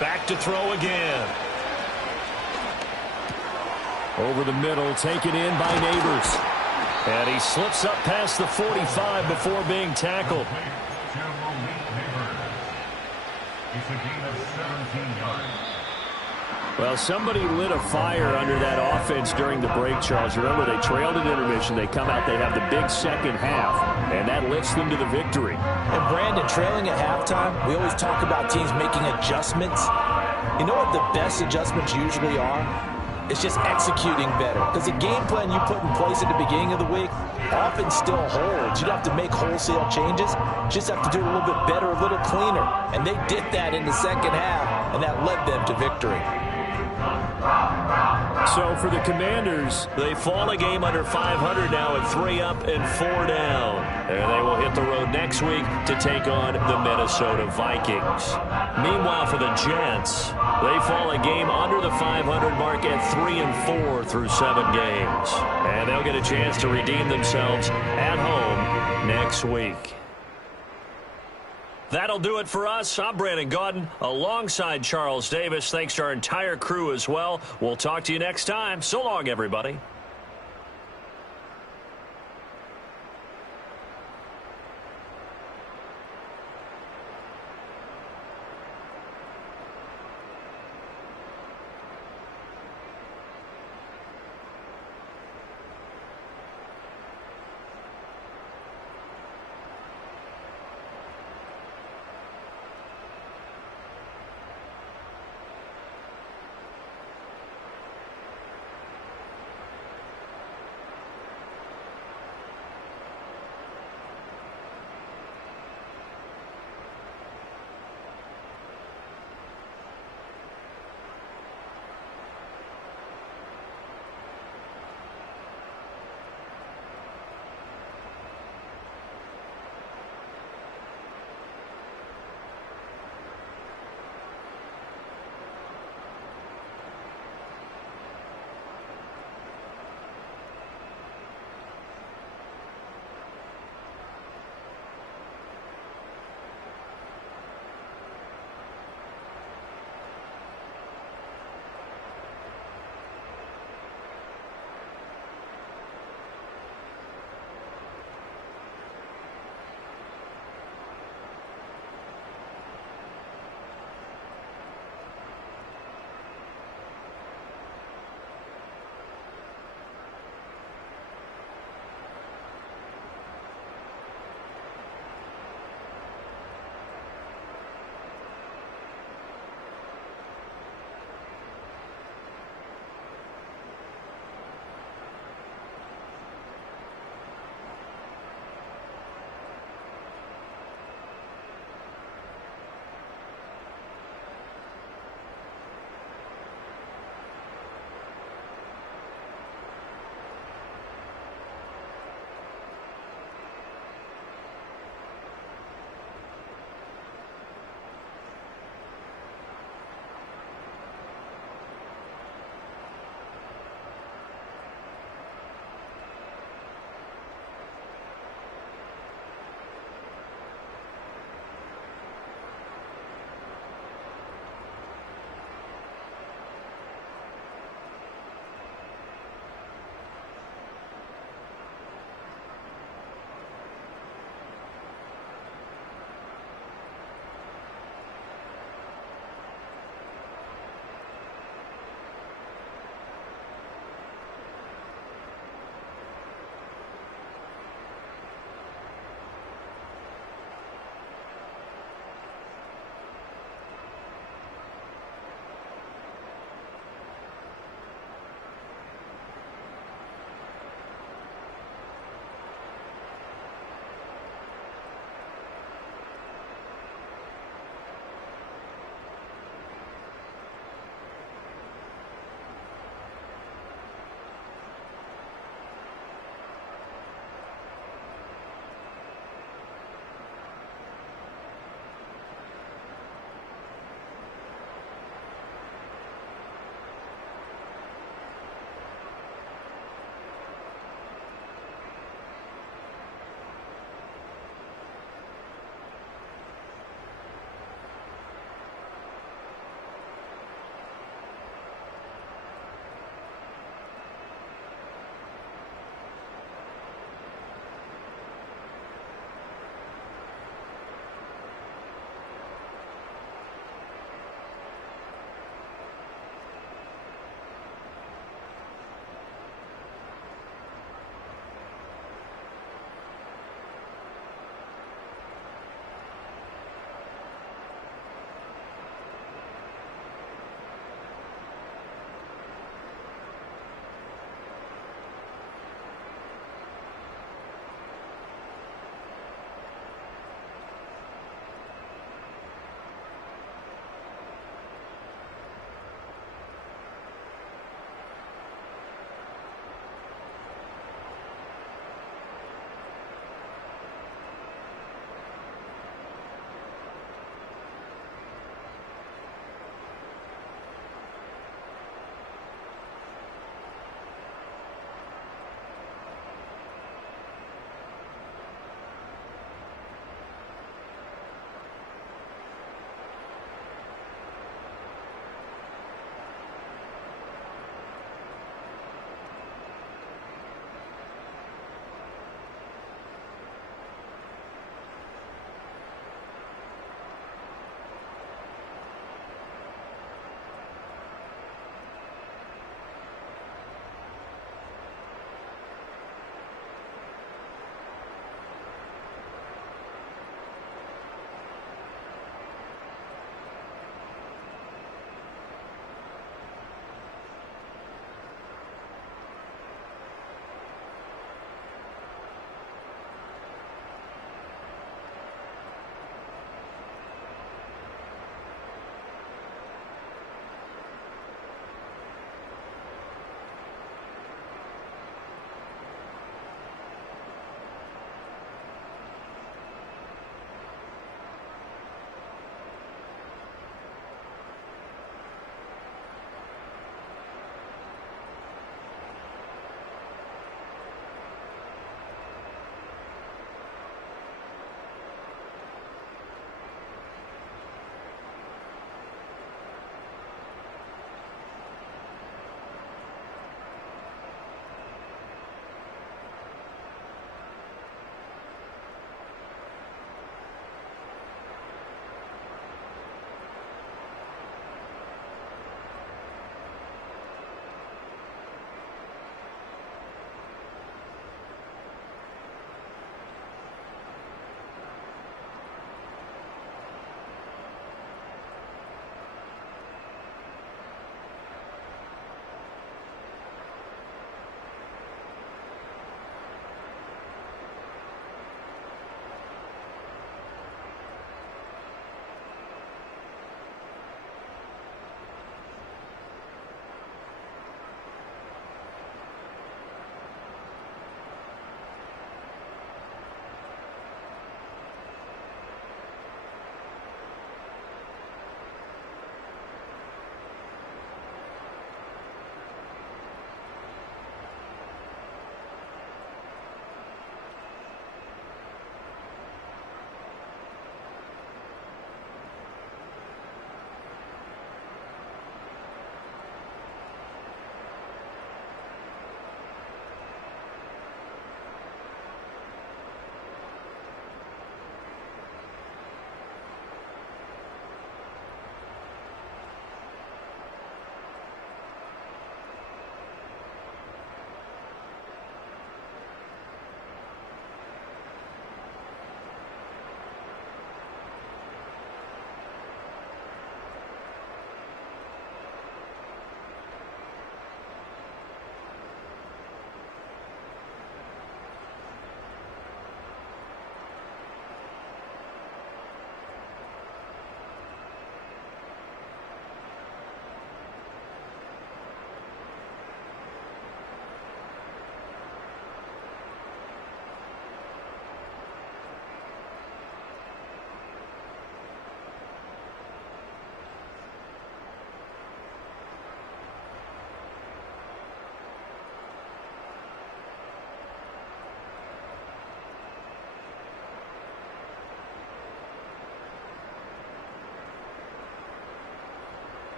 Back to throw again. Over the middle, taken in by Neighbors. And he slips up past the 45 before being tackled. It's a gain of 17 yards. Well, somebody lit a fire under that offense during the break, Charles. Remember, they trailed at intermission. They come out, they have the big second half, and that lifts them to the victory. And Brandon, trailing at halftime, we always talk about teams making adjustments. You know what the best adjustments usually are? It's just executing better. Because the game plan you put in place at the beginning of the week often still holds. You don't have to make wholesale changes. You just have to do it a little bit better, a little cleaner. And they did that in the second half, and that led them to victory. So for the Commanders, they fall a game under 500 now at 3 up and 4 down. And they will hit the road next week to take on the Minnesota Vikings. Meanwhile, for the Jets, they fall a game under the 500 mark at 3 and 4 through 7 games. And they'll get a chance to redeem themselves at home next week. That'll do it for us. I'm Brandon Gaudin alongside Charles Davis. Thanks to our entire crew as well. We'll talk to you next time. So long, everybody.